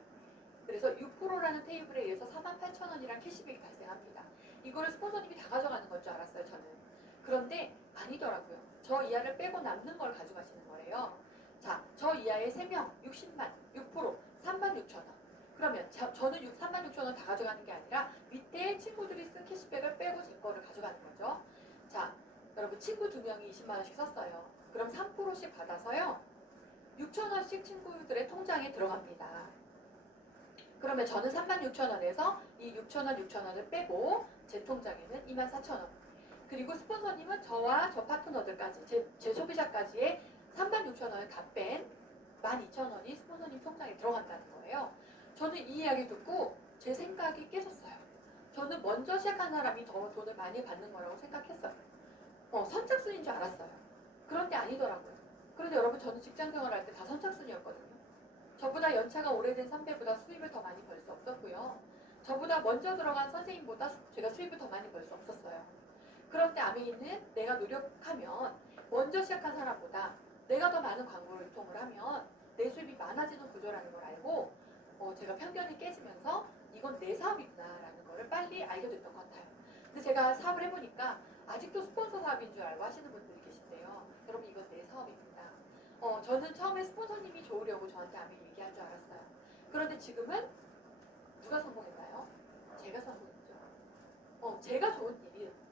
그래서 6%라는 테이블에 의해서 48,000원이란 캐시백이 발생합니다. 이거를 스폰서님이 다 가져가는 건 줄 알았어요 저는. 그런데 아니더라고요. 저 이하를 빼고 남는 걸 가져가시는 거예요. 자, 저 이하의 3명 60만 6% 36,000원. 그러면 저는 36,000원 다 가져가는 게 아니라 밑에 친구들이 쓴 캐시백을 빼고 제 거를 가져가는 거죠. 자, 여러분 친구 2명이 20만원씩 썼어요. 그럼 3%씩 받아서요. 6,000원씩 친구들의 통장에 들어갑니다. 그러면 저는 36,000원에서 이 6,000원, 6,000원을 빼고 제 통장에는 24,000원. 그리고 스폰서님은 저와 저 파트너들까지, 제 소비자까지의 36,000원을 다 뺀 12,000원이 스폰서님 통장에 들어간다는 거예요. 저는 이 이야기 듣고 제 생각이 깨졌어요. 저는 먼저 시작한 사람이 더 돈을 많이 받는 거라고 생각했어요. 선착순인 줄 알았어요. 그런데 아니더라고요. 그런데 여러분, 저는 직장 생활할 때 다 선착순이었거든요. 저보다 연차가 오래된 선배보다 수입을 더 많이 벌 수 없었고요. 저보다 먼저 들어간 선생님보다 제가 수입을 더 많이 벌 수 없었어요. 그런데 아메이는 내가 노력하면 먼저 시작한 사람보다 내가 더 많은 광고를 유통을 하면 내 수입이 많아지는 구조라는 걸 알고 제가 편견이 깨지면서 이건 내 사업이구나라는 거를 빨리 알게 됐던 것 같아요. 근데 제가 사업을 해보니까 아직도 스폰서 사업인 줄 알고 하시는 분들이 계신데요. 여러분, 이건 내 사업입니다. 저는 처음에 스폰서님이 좋으려고 저한테 아메이 얘기할 줄 알았어요. 그런데 지금은 누가 성공했나요? 제가 성공했죠. 제가 좋은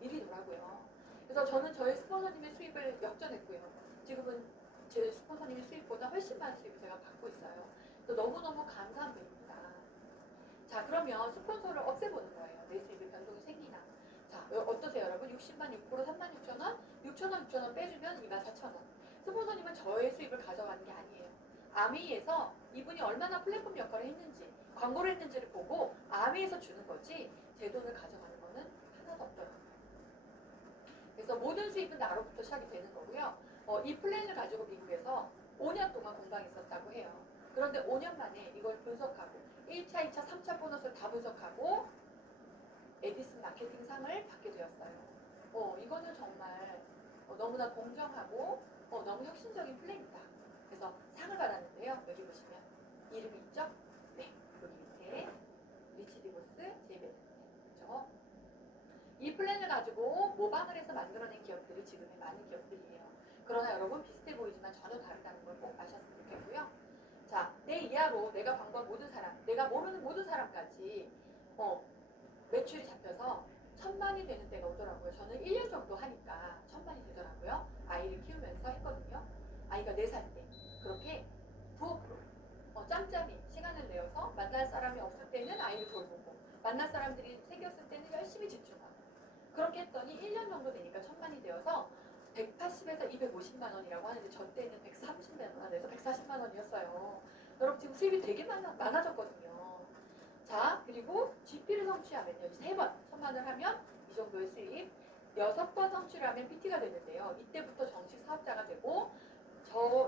일이더라고요. 그래서 저는 저희 스폰서님의 수입을 역전했고요. 지금은 제 스폰서님의 수입보다 훨씬 많은 수입을 제가 받고 있어요. 그래서 너무너무 감사한 분입니다. 자, 그러면 스폰서를 없애보는 거예요. 내 수입에 변동이 생기나. 자, 어떠세요, 여러분? 60만 6% 36,000원, 6,000원, 6,000원 빼주면 24,000원. 스폰서님은 저의 수입을 가져가는 게 아니에요. 아메이에서 이분이 얼마나 플랫폼 역할을 했는지, 광고를 했는지를 보고 아메이에서 주는 거지 제 돈을 가져가는 거는 하나도 없더라고요. 그래서 모든 수입은 나로부터 시작이 되는 거고요. 이 플랜을 가지고 미국에서 5년 동안 공방했었다고 해요. 그런데 5년 만에 이걸 분석하고 1차, 2차, 3차 보너스를 다 분석하고 에디슨 마케팅 상을 받게 되었어요. 이거는 정말 너무나 공정하고 너무 혁신적인 플랜이다. 그래서 상을 받았는데요. 여기 보시면 이름이 있죠? 네, 여기 밑에 리치 디보스 제베. 그렇죠? 이 플랜을 가지고 모방을 해서 만들어낸 기업들이 지금의 많은 기업들이에요. 그러나 여러분, 비슷해 보이지만 전혀 다르다는 걸 꼭 아셨으면 좋겠고요. 자, 내 이하로 내가 광고한 모든 사람, 내가 모르는 모든 사람까지 매출이 잡혀서 1,000만이 되는 때가 오더라고요. 저는 1년 정도 하니까 1,000만이 되더라고요. 아이를 키우면서 했거든요. 아이가 4살 때. 그렇게 부업으로 짬짬이 시간을 내어서 만날 사람이 없을 때는 아이를 돌보고 만날 사람들이 생겼을 때는 열심히 집중하고 그렇게 했더니 1년 정도 되니까 1,000만이 되어서 180에서 250만 원이라고 하는데 저 때는 130만 원에서 140만 원이었어요. 여러분, 지금 수입이 되게 많아졌거든요. 자, 그리고 GP를 성취하면요. 3번 1,000만 원을 하면 이 정도의 수입, 6번 성취를 하면 PT가 되는데요. 이때부터 정식 사업자가 되고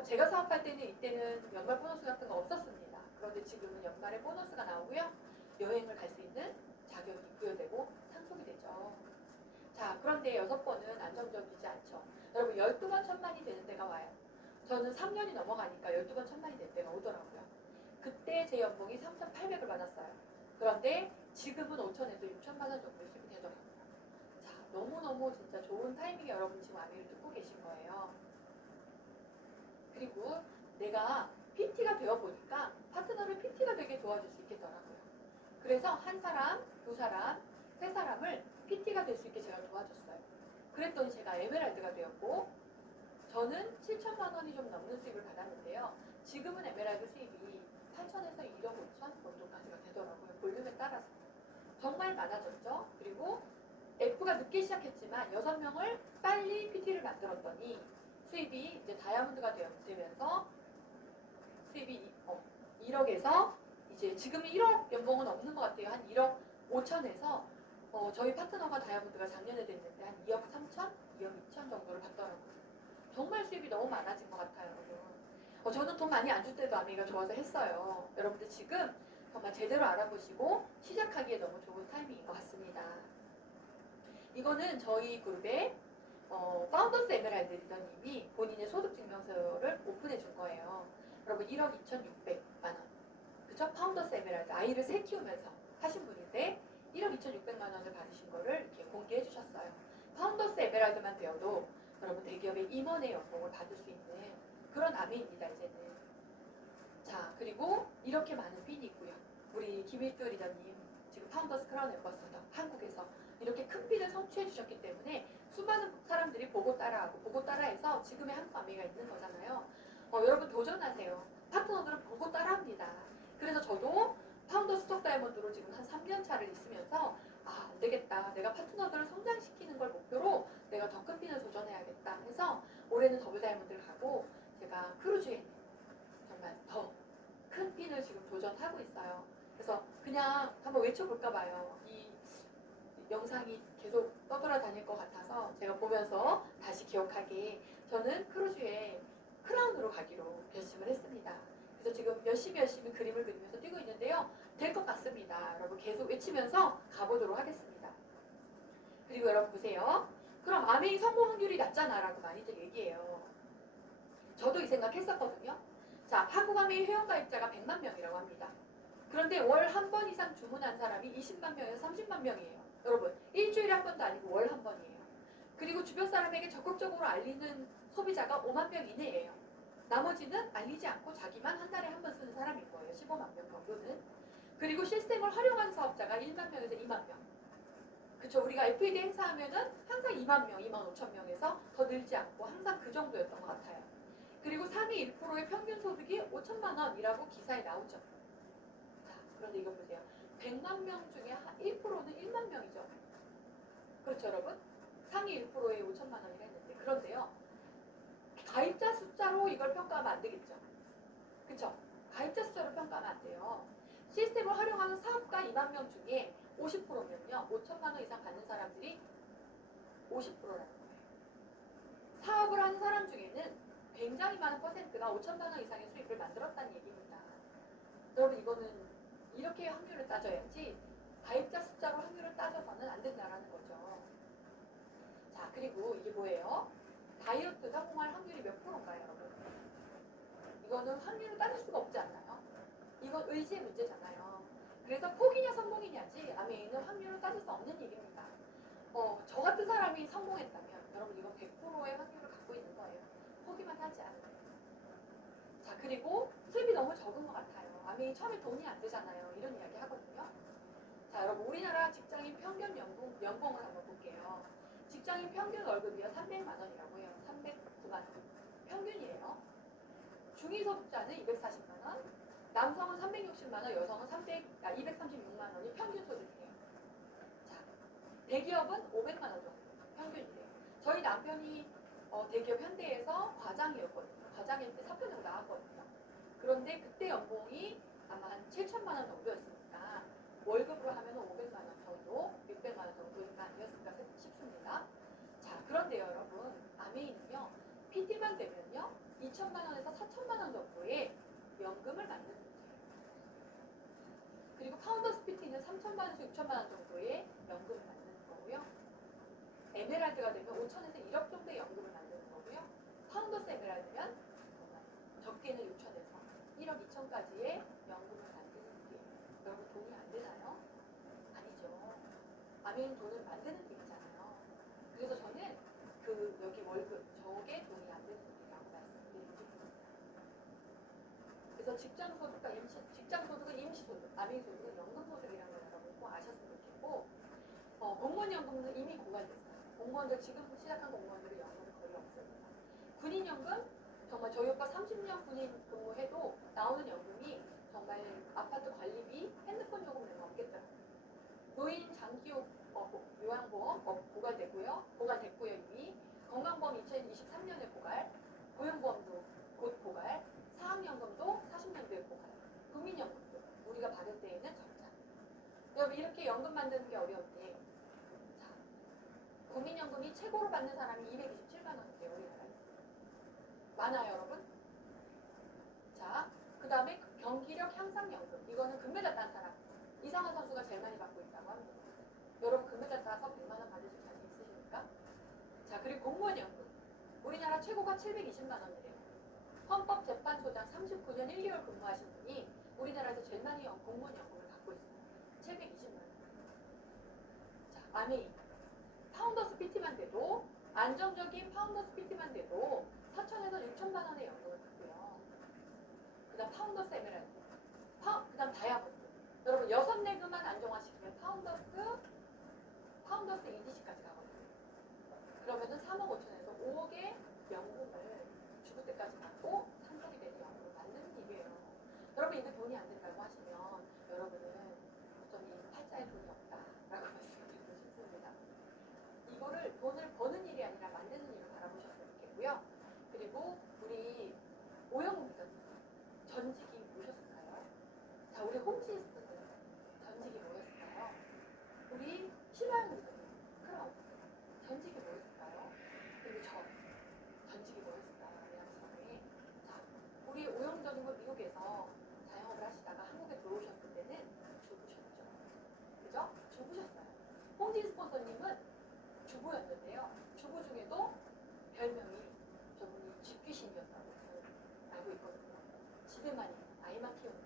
제가 사업할 때는 이때는 연말 보너스 같은 거 없었습니다. 그런데 지금은 연말에 보너스가 나오고요. 여행을 갈 수 있는 자격이 부여되고 상속이 되죠. 자, 그런데 6번은 안정적이지 않죠. 여러분, 12번 1,000만이 되는 때가 와요. 저는 3년이 넘어가니까 12번 1,000만이 될 때가 오더라고요. 그때 제 연봉이 3,800을 받았어요. 그런데 지금은 5천에서 6천만 원 정도 수입이 되더라고요. 자, 너무너무 진짜 좋은 타이밍에 여러분 지금 아메를 듣고 계신 거예요. 그리고 내가 PT가 되어보니까 파트너를 PT가 되게 도와줄 수 있겠더라고요. 그래서 한 사람, 두 사람, 세 사람을 PT가 될 수 있게 제가 도와줬어요. 그랬더니 제가 에메랄드가 되었고 저는 7천만 원이 좀 넘는 수입을 받았는데요. 지금은 에메랄드 수입이 8천에서 1억 5천 정도까지가 되더라고요. 볼륨에 따라서. 정말 많아졌죠. 그리고 F가 늦게 시작했지만 6명을 빨리 PT를 만들었더니 수입이 이제 다이아몬드가 되면서 수입이 1억에서 이제 지금 1억 연봉은 없는 것 같아요. 한 1억 5천에서 저희 파트너가 다이아몬드가 작년에 됐는데 한 2억 3천, 2억 2천 정도를 받더라고요. 정말 수입이 너무 많아진 것 같아요, 여러분. 저는 돈 많이 안 줄 때도 아미가 좋아서 했어요. 여러분들 지금 정말 제대로 알아보시고 시작하기에 너무 좋은 타이밍인 것 같습니다. 이거는 저희 그룹의 파운더스 에메랄드 리더님이 본인의 소득증명서를 오픈해 준 거예요. 여러분 1억 2,600만 원. 그쵸? 파운더스 에메랄드 아이를 새 키우면서 하신 분인데 1억 2,600만 원을 받으신 거를 이렇게 공개해 주셨어요. 파운더스 에메랄드만 되어도 여러분 대기업의 임원의 연봉을 받을 수 있는 그런 아메입니다, 이제는. 자, 그리고 이렇게 많은 핀이 있고요. 우리 김일두 리더님 지금 파운더스 크라운 엠버서더 한국에서 이렇게 큰 핀을 성취해 주셨기 때문에 수많은 사람들이 보고 따라하고 보고 따라해서 지금의 한국 아메가 있는 거잖아요. 여러분 도전하세요. 파트너들은 보고 따라합니다. 그래서 저도 파운더스 스톡 다이아몬드로 지금 한 3년 차를 있으면서 내가 되겠다. 내가 파트너들을 성장시키는 걸 목표로 내가 더 큰 핀을 도전해야겠다 해서 올해는 더블 다이아몬드를 가고 제가 크루즈에는 정말 더 큰 핀을 지금 도전하고 있어요. 그래서 그냥 한번 외쳐볼까 봐요. 이 영상이 계속 떠돌아다닐 것 같아서 제가 보면서 다시 기억하게 저는 크루즈에 크라운으로 가기로 결심을 했습니다. 그래서 지금 열심히 그림을 그리면서 뛰고 있는데요. 될 것 같습니다. 여러분 계속 외치면서 가보도록 하겠습니다. 그리고 여러분 보세요. 그럼 아메이 성공 확률이 낮잖아 라고 많이들 얘기해요. 저도 이 생각했었거든요. 자, 한국 아메이 회원가입자가 100만 명이라고 합니다. 그런데 월 한 번 이상 주문한 사람이 20만 명에서 30만 명이에요. 여러분 일주일에 한 번도 아니고 월 한 번이에요. 그리고 주변 사람에게 적극적으로 알리는 소비자가 5만 명 이내예요. 나머지는 알리지 않고 자기만 한 달에 한 번 쓰는 사람인 거예요. 15만 명 정도는. 그리고 시스템을 활용한 사업자가 1만 명에서 2만 명. 그쵸, 우리가 FED 행사하면은 항상 2만 명, 2만 5천 명에서 더 늘지 않고 항상 그 정도였던 것 같아요. 그리고 상위 1%의 평균 소득이 5천만 원이라고 기사에 나오죠. 자, 그런데 이거 보세요. 100만 명 중에 1%는 1만 명이죠. 그렇죠, 여러분? 상위 1%에 5천만 원이라 했는데, 그런데요. 가입자 숫자로 이걸 평가하면 안 되겠죠. 그쵸? 가입자 숫자로 평가하면 안 돼요. 시스템을 활용하는 사업가 2만 명 중에 50%면요. 5천만 원 이상 받는 사람들이 50%라는 거예요. 사업을 하는 사람 중에는 굉장히 많은 퍼센트가 5천만 원 이상의 수입을 만들었다는 얘기입니다. 여러분 이거는 이렇게 확률을 따져야지 가입자 숫자로 확률을 따져서는 안 된다라는 거죠. 자, 그리고 이게 뭐예요? 다이어트 성공할 확률이 몇 프로인가요, 여러분? 이거는 확률을 따질 수가 없지 않나요? 이건 의지의 문제잖아요. 그래서 포기냐 성공이냐지 아메이는 확률을 따질 수 없는 얘기입니다. 저 같은 사람이 성공했다면 여러분 이건 100%의 확률을 갖고 있는 거예요. 포기만 하지 않으면. 자, 그리고 수입이 너무 적은 것 같아요. 아메이 처음에 돈이 안 되잖아요. 이런 이야기 하거든요. 자, 여러분 우리나라 직장인 평균 연봉을 한번 볼게요. 직장인 평균 월급이요 300만 원이라고 해요. 309만 원. 평균이에요. 중위소득자는 240만 원, 남성은 360만 원, 여성은 236만 원이 평균 소득이에요. 자, 대기업은 500만 원 정도 평균이래요. 저희 남편이 대기업 현대에서 과장이었거든요. 과장일 때 사표내고 나왔거든요. 그런데 그때 연봉이 아마 한 7천만 원 정도였으니까 월급으로 하면 500만 원 정도, 600만 원 정도가 아니었을까 싶습니다. 자, 그런데요, 여러분, 아메이는요, PT만 되면요, 2천만 원에서 4천만 원 정도의 연금을 만드는 문제예요. 그리고 파운더스 PT는 3천만 원에서 6천만 원 정도의 연금을 만드는 거고요. 에메랄드가 되면 5천에서 1억 정도의 연금을 만드는 거고요. 파운더스 에메랄드면 적게는 6천에서 1억 2천까지의 연금을 만드는 게 여러분 돈이 안 되나요? 아니죠. 아메이는 돈을 만드는 일이잖아요. 그래서 저는 여기 월급 저게 돈이 안 되는 일이라고 말씀드리고 싶습니다. 그래서 직장소득은 임시소득, 아메이소득은 연금소득이라는 걸 여러분 꼭 아셨으면 좋겠고, 공무원 연금은 이미 고갈됐어요. 공무원들 지금 시작한 공무원들의 연금은 거의 없습니다. 군인연금 정말 저희 오빠 30년 군인 근무해도 나오는 연금이 정말 아파트 관리비, 핸드폰 요금은 넘겠더라고요. 노인 장기요 요양보험 고갈됐고요 이미. 건강보험 2023년에 고갈, 고용보험도 곧 고갈, 사학연금도 40년도에 고갈, 국민연금도 우리가 받을 때에는 적자. 여러분 이렇게 연금 만드는 게 어려운데, 자, 국민연금이 최고로 받는 사람이 227만 원인데요, 우리나라에서. 많아요, 여러분? 자, 그 다음에 경기력 향상연금. 이거는 금메달 딴 사람. 이상한 선수가 제일 많이 받고 있다고 합니다. 여러분 금메달 따서 100만 원 받으실 자신 있으십니까? 자, 그리고 공무원연금. 우리나라 최고가 720만 원이래요. 헌법재판소장 39년 1개월 근무하신 분이 우리나라에서 제일 많이 공무원연금을 받고 있습니다. 720만 원. 자, 아메이. 파운더스 PT만 돼도 안정적인 파운더스 PT만 돼도 4천에서 6천만 원의 연금을 받고요. 그 다음 파운더스 에메랄드, 그 다음 다이아몬드. 여러분 6레그만 안정화시키면 파운더스 EDC까지 가거든요. 그러면은 3억 5천에서 5억의 연금을 죽을 때까지 받고 상속이 되는 연금을 만드는 일이에요. 여러분 이게 돈이 안 된다고 하시면 여러분은 어쩌면 팔자에 돈이 없다라고 말씀드리고 싶어요. 이거를 돈을 버는 일이 아니라 만드는 일로 바라보셨으면 좋겠고요. 그리고 우리 오영훈 기자님 전직이 뭐셨을까요? 자, 우리 홈치스는 전직이 뭐였을까요? 우리 심하영 기자님 그럼 전직이 뭐였을까요? 그리고 저 전직이 뭐였을까요? 양성에 자, 우리 오영훈 기자님은 미국에서 자영업을 하시다가 한국에 들어오셨을 때는 주부셨죠. 그죠? 주부셨어요. 홍진 스폰서님은 주부였는데요. 주부 중에도 별명이 저분이 집귀신이었다고 저는 알고 있거든요. 집에만 있는 아이만 키우는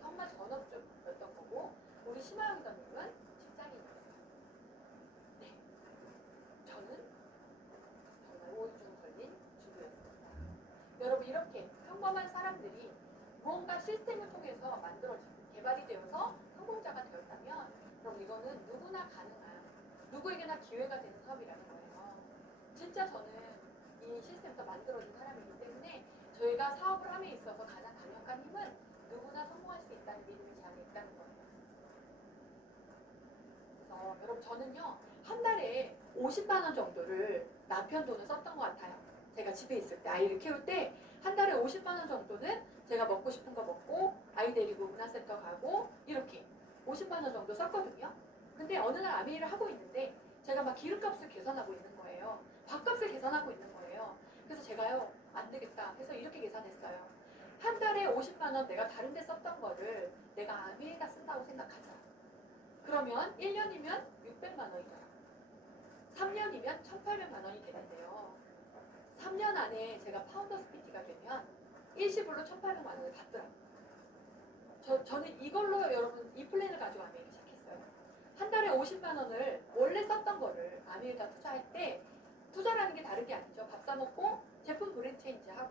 정말 전업주였던 거고 우리 심하영 기자님은 직장인이었어요. 네, 저는 정말 5인 걸린 주부였습니다. 여러분 이렇게 평범한 사람들이 무언가 시스템을 통해서 만들어지고 개발이 되어서 성공자가 되었다면 그럼 이거는 누구나 가능한 누구에게나 기회가 되는 사업이라는 거예요. 진짜 저는 이 시스템부터 만들어진 사람이기 때문에 저희가 사업을 함에 있어서 가장 강력한 힘은 누구나 성공할 수 있다는 믿음이 제 안에 있다는 거예요. 그래서 여러분 저는요 한 달에 50만 원 정도를 남편 돈을 썼던 것 같아요. 제가 집에 있을 때 아이를 키울 때 한 달에 50만 원 정도는 제가 먹고 싶은 거 먹고 아이 데리고 문화센터 가고 이렇게 50만 원 정도 썼거든요. 근데 어느 날 아메이를 하고 있는데 제가 막 기름값을 계산하고 있는 거예요. 밥값을 계산하고 있는 거예요. 그래서 제가요 안 되겠다 해서 이렇게 계산했어요. 한 달에 50만 원 내가 다른 데 썼던 거를 내가 아메이가 쓴다고 생각하자. 그러면 1년이면 600만 원이더라고요. 3년이면 1,800만 원이 되는데요. 3년 안에 제가 파운더스 PT가 되면 일시불로 1,800만 원을 받더라고요. 저는 이걸로 여러분 이 플랜을 가지고 아메이를 시작했어요. 한 달에 50만 원을 원래 썼던 거를 아메이에다 투자할 때 투자라는 게 다른 게 아니죠. 밥 사 먹고 제품 브랜드 체인지하고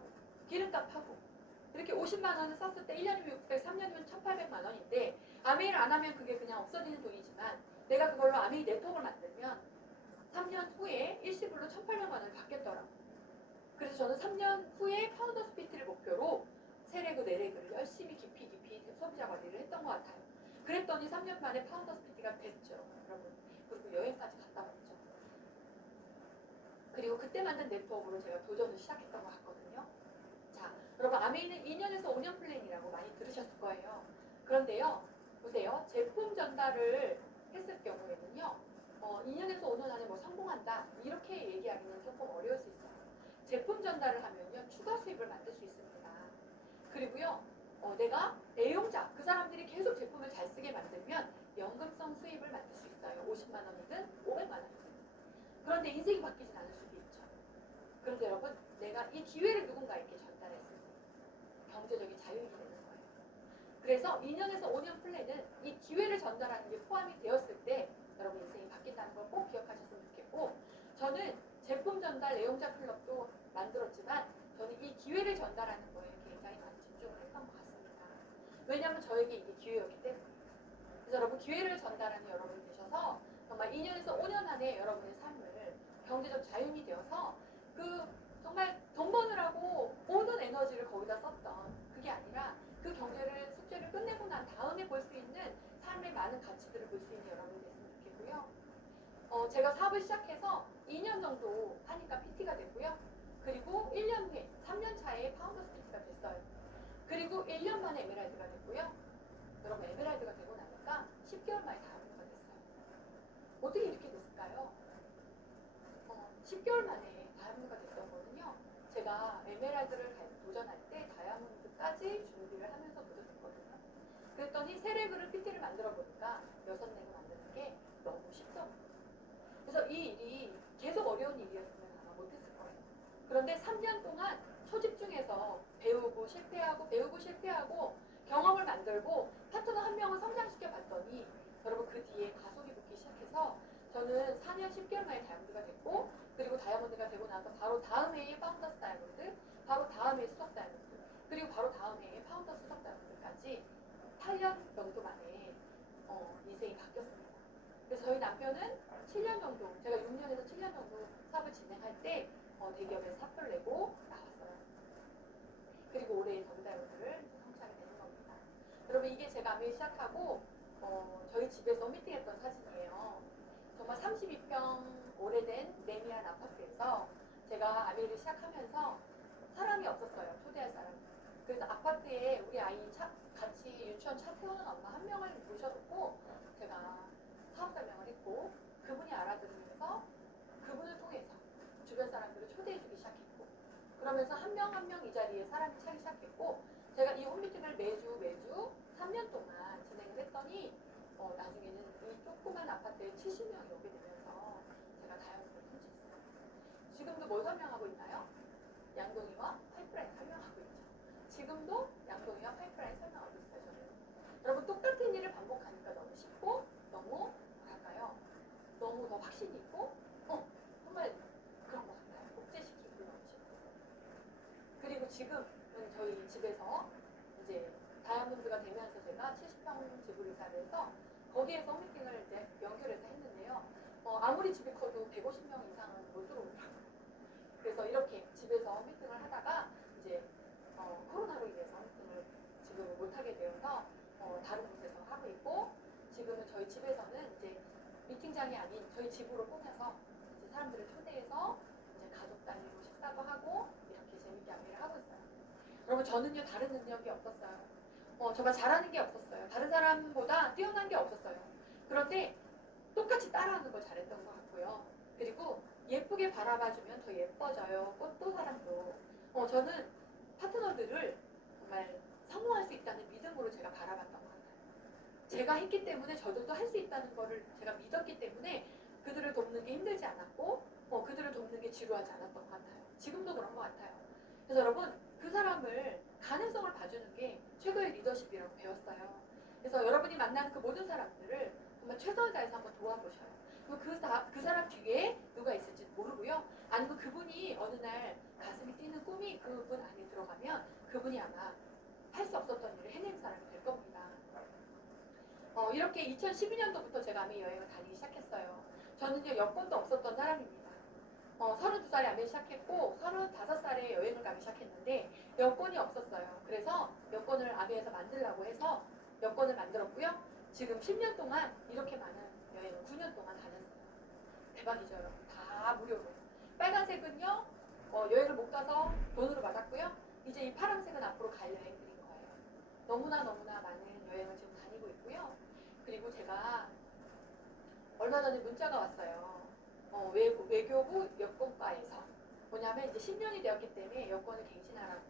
기름값 하고 이렇게 50만 원을 썼을 때 1년이면 600, 3년이면 1,800만 원인데 아메이를 안 하면 그게 그냥 없어지는 돈이지만 내가 그걸로 아메이 네트워크를 만들면 3년 후에 일시불로 1,800만 원을 받겠더라고요. 그래서 저는 3년 후에 파운더스 PT를 목표로 세레그, 네레그를 열심히 깊이 소비자 관리를 했던 것 같아요. 그랬더니 3년 만에 파운더스 PT가 됐죠, 여러분. 그리고 여행까지 갔다 왔죠. 그리고 그때 만든 네트워크로 제가 도전을 시작했던 것 같거든요. 자, 여러분 아메이는 2년에서 5년 플랜이라고 많이 들으셨을 거예요. 그런데요, 보세요. 제품 전달을 했을 경우에는요, 2년에서 5년 안에 뭐 성공한다 이렇게 얘기하기는 조금 어려울 수 있어요. 제품 전달을 하면요, 추가 수입을 만들 수 있습니다. 그리고요, 내가 애용자, 그 사람들이 계속 제품을 잘 쓰게 만들면 연금성 수입을 만들 수 있어요. 50만 원이든 500만 원이든. 그런데 인생이 바뀌진 않을 수도 있죠. 그런데 여러분, 내가 이 기회를 누군가에게 전달했을 때 경제적인 자유인이 되는 거예요. 그래서 2년에서 5년 플랜은 이 기회를 전달하는 게 포함이 되었을 때 여러분 인생이 바뀐다는 걸 꼭 기억하셨으면 좋겠고, 저는 제품 전달 애용자 클럽도 만들었지만 저는 이 기회를 전달하는 거에 굉장히 많이 집중을 했던 것 같습니다. 왜냐하면 저에게 이게 기회였기 때문에. 그래서 여러분 기회를 전달하는 여러분이 되셔서 정말 2년에서 5년 안에 여러분의 삶을 경제적 자유인이 되어서 그 정말 돈 버느라고 모든 에너지를 거기다 썼던 그게 아니라 그 경제를 숙제를 끝내고 난 다음에 볼 수 있는 삶의 많은 가치들을 볼 수 있는 여러분이 됐으면 좋겠고요. 제가 사업을 시작해서 2년 정도 하니까 PT가 됐고요. 그리고 1년 후에 3년 차에 파운더스 PT가 됐어요. 그리고 1년 만에 에메랄드가 됐고요. 여러분 에메랄드가 되고 나니까 10개월 만에 다이아몬드가 됐어요. 어떻게 이렇게 됐을까요? 10개월 만에 다이아몬드가 됐던 거는요. 제가 에메랄드를 도전할 때 다이아몬드까지 준비를 하면서 도전했거든요. 그랬더니 세레그를 PT를 만들어 보니까 6넥을 만드는 게 너무 쉽더라고요. 그래서 이 일이 계속 어려운 일이었으면 아마 못했을 거예요. 그런데 3년 동안 초집중해서 배우고 실패하고 경험을 만들고 파트너 한 명을 성장시켜 봤더니 여러분 그 뒤에 가속이 붙기 시작해서 저는 4년 10개월 만에 다이아몬드가 됐고, 그리고 다이아몬드가 되고 나서 바로 다음 해에 파운더스 다이아몬드, 바로 다음 해에 수석 다이아몬드, 그리고 바로 다음 해에 파운더스 수석 다이아몬드까지 8년 정도 만에 인생이 바뀌었습니다. 그래서 저희 남편은 7년 정도, 제가 6년에서 7년 정도 사업을 진행할 때 대기업에서 사표를 내고 나왔어요. 그리고 올해 더블다이아몬드를 성취하게 되는 겁니다. 여러분 이게 제가 아메이 시작하고 저희 집에서 미팅했던 사진이에요. 정말 32평 오래된 레미안 아파트에서 제가 아메를 시작하면서 사람이 없었어요. 초대할 사람이. 그래서 아파트에 우리 아이 같이 유치원 차 태우는 엄마 한 명을 모셔놓고 제가 사업 설명을 했고, 그분이 알아들으면서 그분을 통해서 주변 사람들을 초대해주기 시작했고, 그러면서 한 명 한 명 이 자리에 사람이 차기 시작했고, 제가 이 홈미팅을 매주 3년 동안 진행을 했더니 나중에는 이 조그만 아파트에 70명이 오게 되면서 제가 다이어트를 펼쳤어요. 지금도 뭘 설명하고 있나요? 양동이와 파이프라인 설명하고 있죠. 지금도 양동이와 파이프라인 설명하고 있어요. 저는. 여러분, 똑같은 일을 반복하니까 너무 쉽고 너무 뭐랄까요? 너무 더 확신이 있고 정말 그런 것 같아요. 복제시키기 너무 쉽고. 그리고 지금은 저희 집에서 이제 다이아몬드가 되면서 제가 70평 집을 이사를 해서 거기에서 홈미팅을 이제 연결해서 했는데요. 아무리 집이 커도 150명 이상은 못 들어오더라고요. 그래서 이렇게 집에서 미팅을 하다가 이제 코로나로 인해서 미팅을 지금은 못하게 되어서 다른 곳에서 하고 있고, 지금은 저희 집에서는 이제 미팅장이 아닌 저희 집으로 꾸며서 이제 사람들을 초대해서 이제 가족 단위로 식사도 하고 이렇게 재밌게 아메를 하고 있어요. 여러분, 저는요 다른 능력이 없었어요. 정말 잘하는 게 없었어요. 다른 사람보다 뛰어난 게 없었어요. 그런데 똑같이 따라하는 걸 잘했던 것 같고요. 그리고 예쁘게 바라봐주면 더 예뻐져요. 꽃도 사람도. 저는 파트너들을 정말 성공할 수 있다는 믿음으로 제가 바라봤던 것 같아요. 제가 했기 때문에 저들도 할 수 있다는 거를 제가 믿었기 때문에 그들을 돕는 게 힘들지 않았고 그들을 돕는 게 지루하지 않았던 것 같아요. 지금도 그런 것 같아요. 그래서 여러분, 그 사람을 가능성을 봐주는 게 최고의 리더십이라고 배웠어요. 그래서 여러분이 만나는 그 모든 사람들을 정말 최선을 다해서 한번 도와보셔요. 그 사람 뒤에 누가 있을지 모르고요. 아니면 그분이 어느 날 가슴이 뛰는 꿈이 그분 안에 들어가면 그분이 아마 할 수 없었던 일을 해낸 사람이 될 겁니다. 이렇게 2012년도부터 제가 아메 여행을 다니기 시작했어요. 저는요, 여권도 없었던 사람입니다. 32살에 아메 시작했고 35살에 여행을 가기 시작했는데 여권이 없었어요. 그래서 여권을 아메에서 만들려고 해서 여권을 만들었고요. 지금 10년 동안 이렇게 많은 여행을 9년 동안 다녔어요. 대박이죠, 여러분. 다 무료로. 빨간색은요, 여행을 못 가서 돈으로 받았고요. 이제 이 파란색은 앞으로 갈 여행들인 거예요. 너무나 많은 여행을 지금 다니고 있고요. 그리고 제가 얼마 전에 문자가 왔어요. 외교부 여권과에서. 뭐냐면 이제 10년이 되었기 때문에 여권을 갱신하라고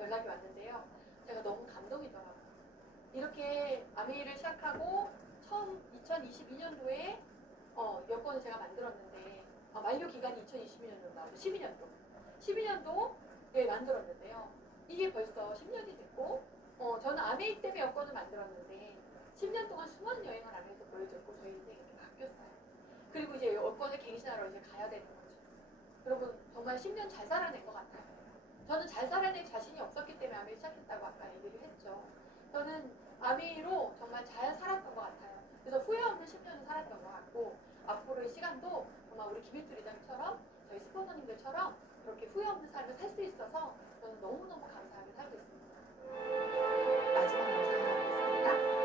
연락이 왔는데요. 제가 너무 감동이더라고요. 이렇게 아메이를 시작하고 처음 2022년도에 여권을 제가 만들었는데 만료 기간이 2022년도 나오고 12년도에 만들었는데요. 이게 벌써 10년이 됐고 저는 아메이 때문에 여권을 만들었는데 10년 동안 수많은 여행을 하면서 보여줬고 저희 인생이 이렇게 바뀌었어요. 그리고 이제 여권을 갱신하러 이제 가야 되는 거죠. 여러분, 정말 10년 잘 살아낸 것 같아요. 저는 잘 살아낼 자신이 없었기 때문에 아메이 시작했다고 아까 얘기를 했죠. 저는 아메이로 정말 잘 살았던 것 같아요. 그래서 후회 없는 10년을 살았던 것 같고, 앞으로의 시간도 정말 우리 김일주 리더님처럼 저희 스폰서님들처럼 그렇게 후회 없는 삶을 살 수 있어서 저는 너무너무 감사하게 살고 있습니다. 마지막 영상을 하겠습니다.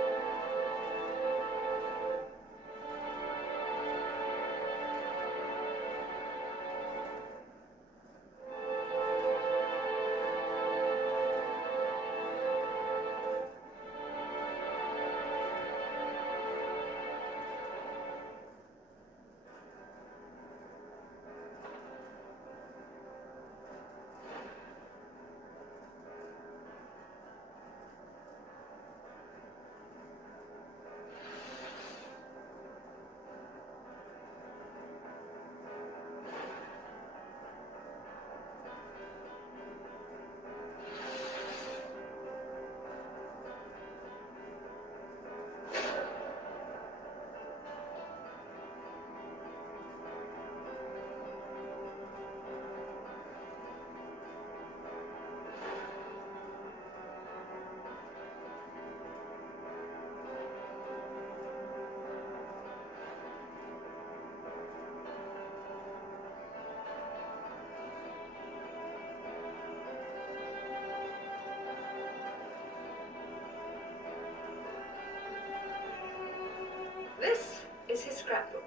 This is his scrapbook.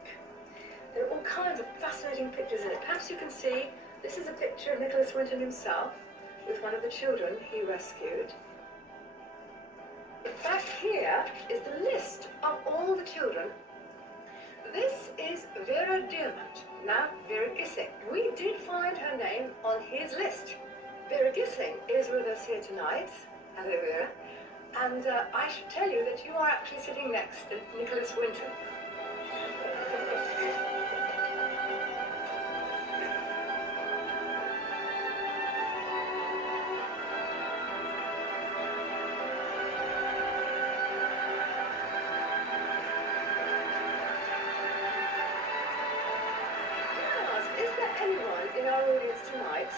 There are all kinds of fascinating pictures in it. Perhaps you can see, this is a picture of Nicholas Winton himself with one of the children he rescued. Back here is the list of all the children. This is Vera Diamond, now Vera Gissing. We did find her name on his list. Vera Gissing is with us here tonight. Hello, Vera. And I should tell you that you are actually sitting next to Nicholas Winton. Is there anyone in our audience tonight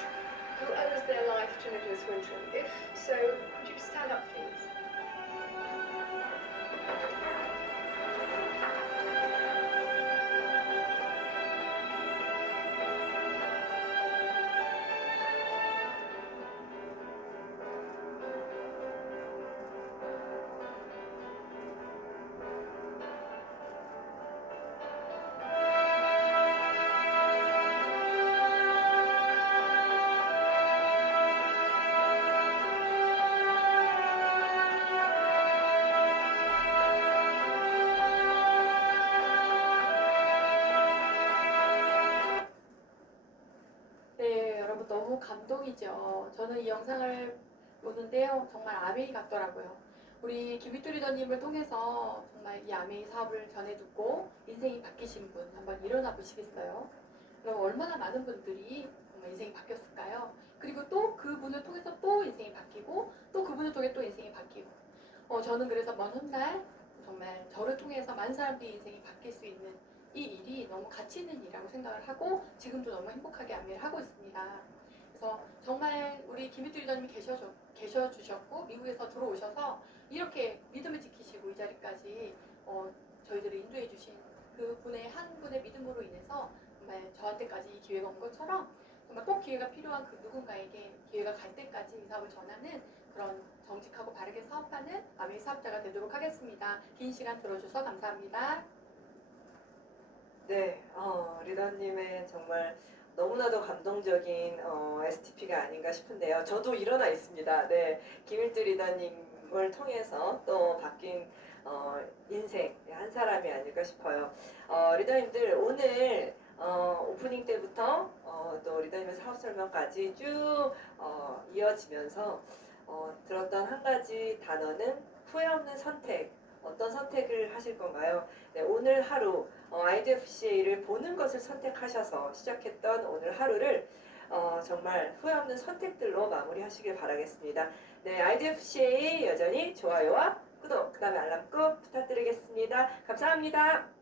who owes their life to Nicholas Winton? If so, could you stand up, please? 네, 여러분 너무 감동이죠. 저는 이 영상을 보는데요. 정말 아메이 같더라고요. 우리 김희뚜 리더님을 통해서 정말 이 아메이 사업을 전해 듣고 인생이 바뀌신 분 한번 일어나 보시겠어요? 그럼 얼마나 많은 분들이 정말 인생이 바뀌었을까요? 그리고 또 그분을 통해서 또 인생이 바뀌고 또 그분을 통해 또 인생이 바뀌고 저는 그래서 먼 훗날 정말 저를 통해서 많은 사람들이 인생이 바뀔 수 있는 이 일이 너무 가치 있는 일이라고 생각을 하고 지금도 너무 행복하게 아메이를 하고 있습니다. 그래서 정말 우리 김희뚜 리더님이 계셔주셨고 미국에서 들어오셔서 이렇게 믿음을 지키시고 이 자리까지 저희들을 인도해 주신 그 분의 한 분의 믿음으로 인해서 정말 저한테까지 이 기회가 온 것처럼 정말 꼭 기회가 필요한 그 누군가에게 기회가 갈 때까지 이 사업을 전하는 그런 정직하고 바르게 사업하는 아메이 사업자가 되도록 하겠습니다. 긴 시간 들어주셔서 감사합니다. 네, 리더님의 정말 너무나도 감동적인 STP가 아닌가 싶은데요. 저도 일어나 있습니다. 네, 김일두 리더님을 통해서 또 바뀐 인생 한 사람이 아닐까 싶어요. 리더님들 오늘 오프닝 때부터 또 리더님의 사업 설명까지 쭉 이어지면서 들었던 한 가지 단어는 후회 없는 선택. 어떤 선택을 하실 건가요? 네, 오늘 하루 IDFCA를 보는 것을 선택하셔서 시작했던 오늘 하루를 정말 후회 없는 선택들로 마무리하시길 바라겠습니다. 네, IDFCA 여전히 좋아요와 구독, 그 다음에 알람 꼭 부탁드리겠습니다. 감사합니다.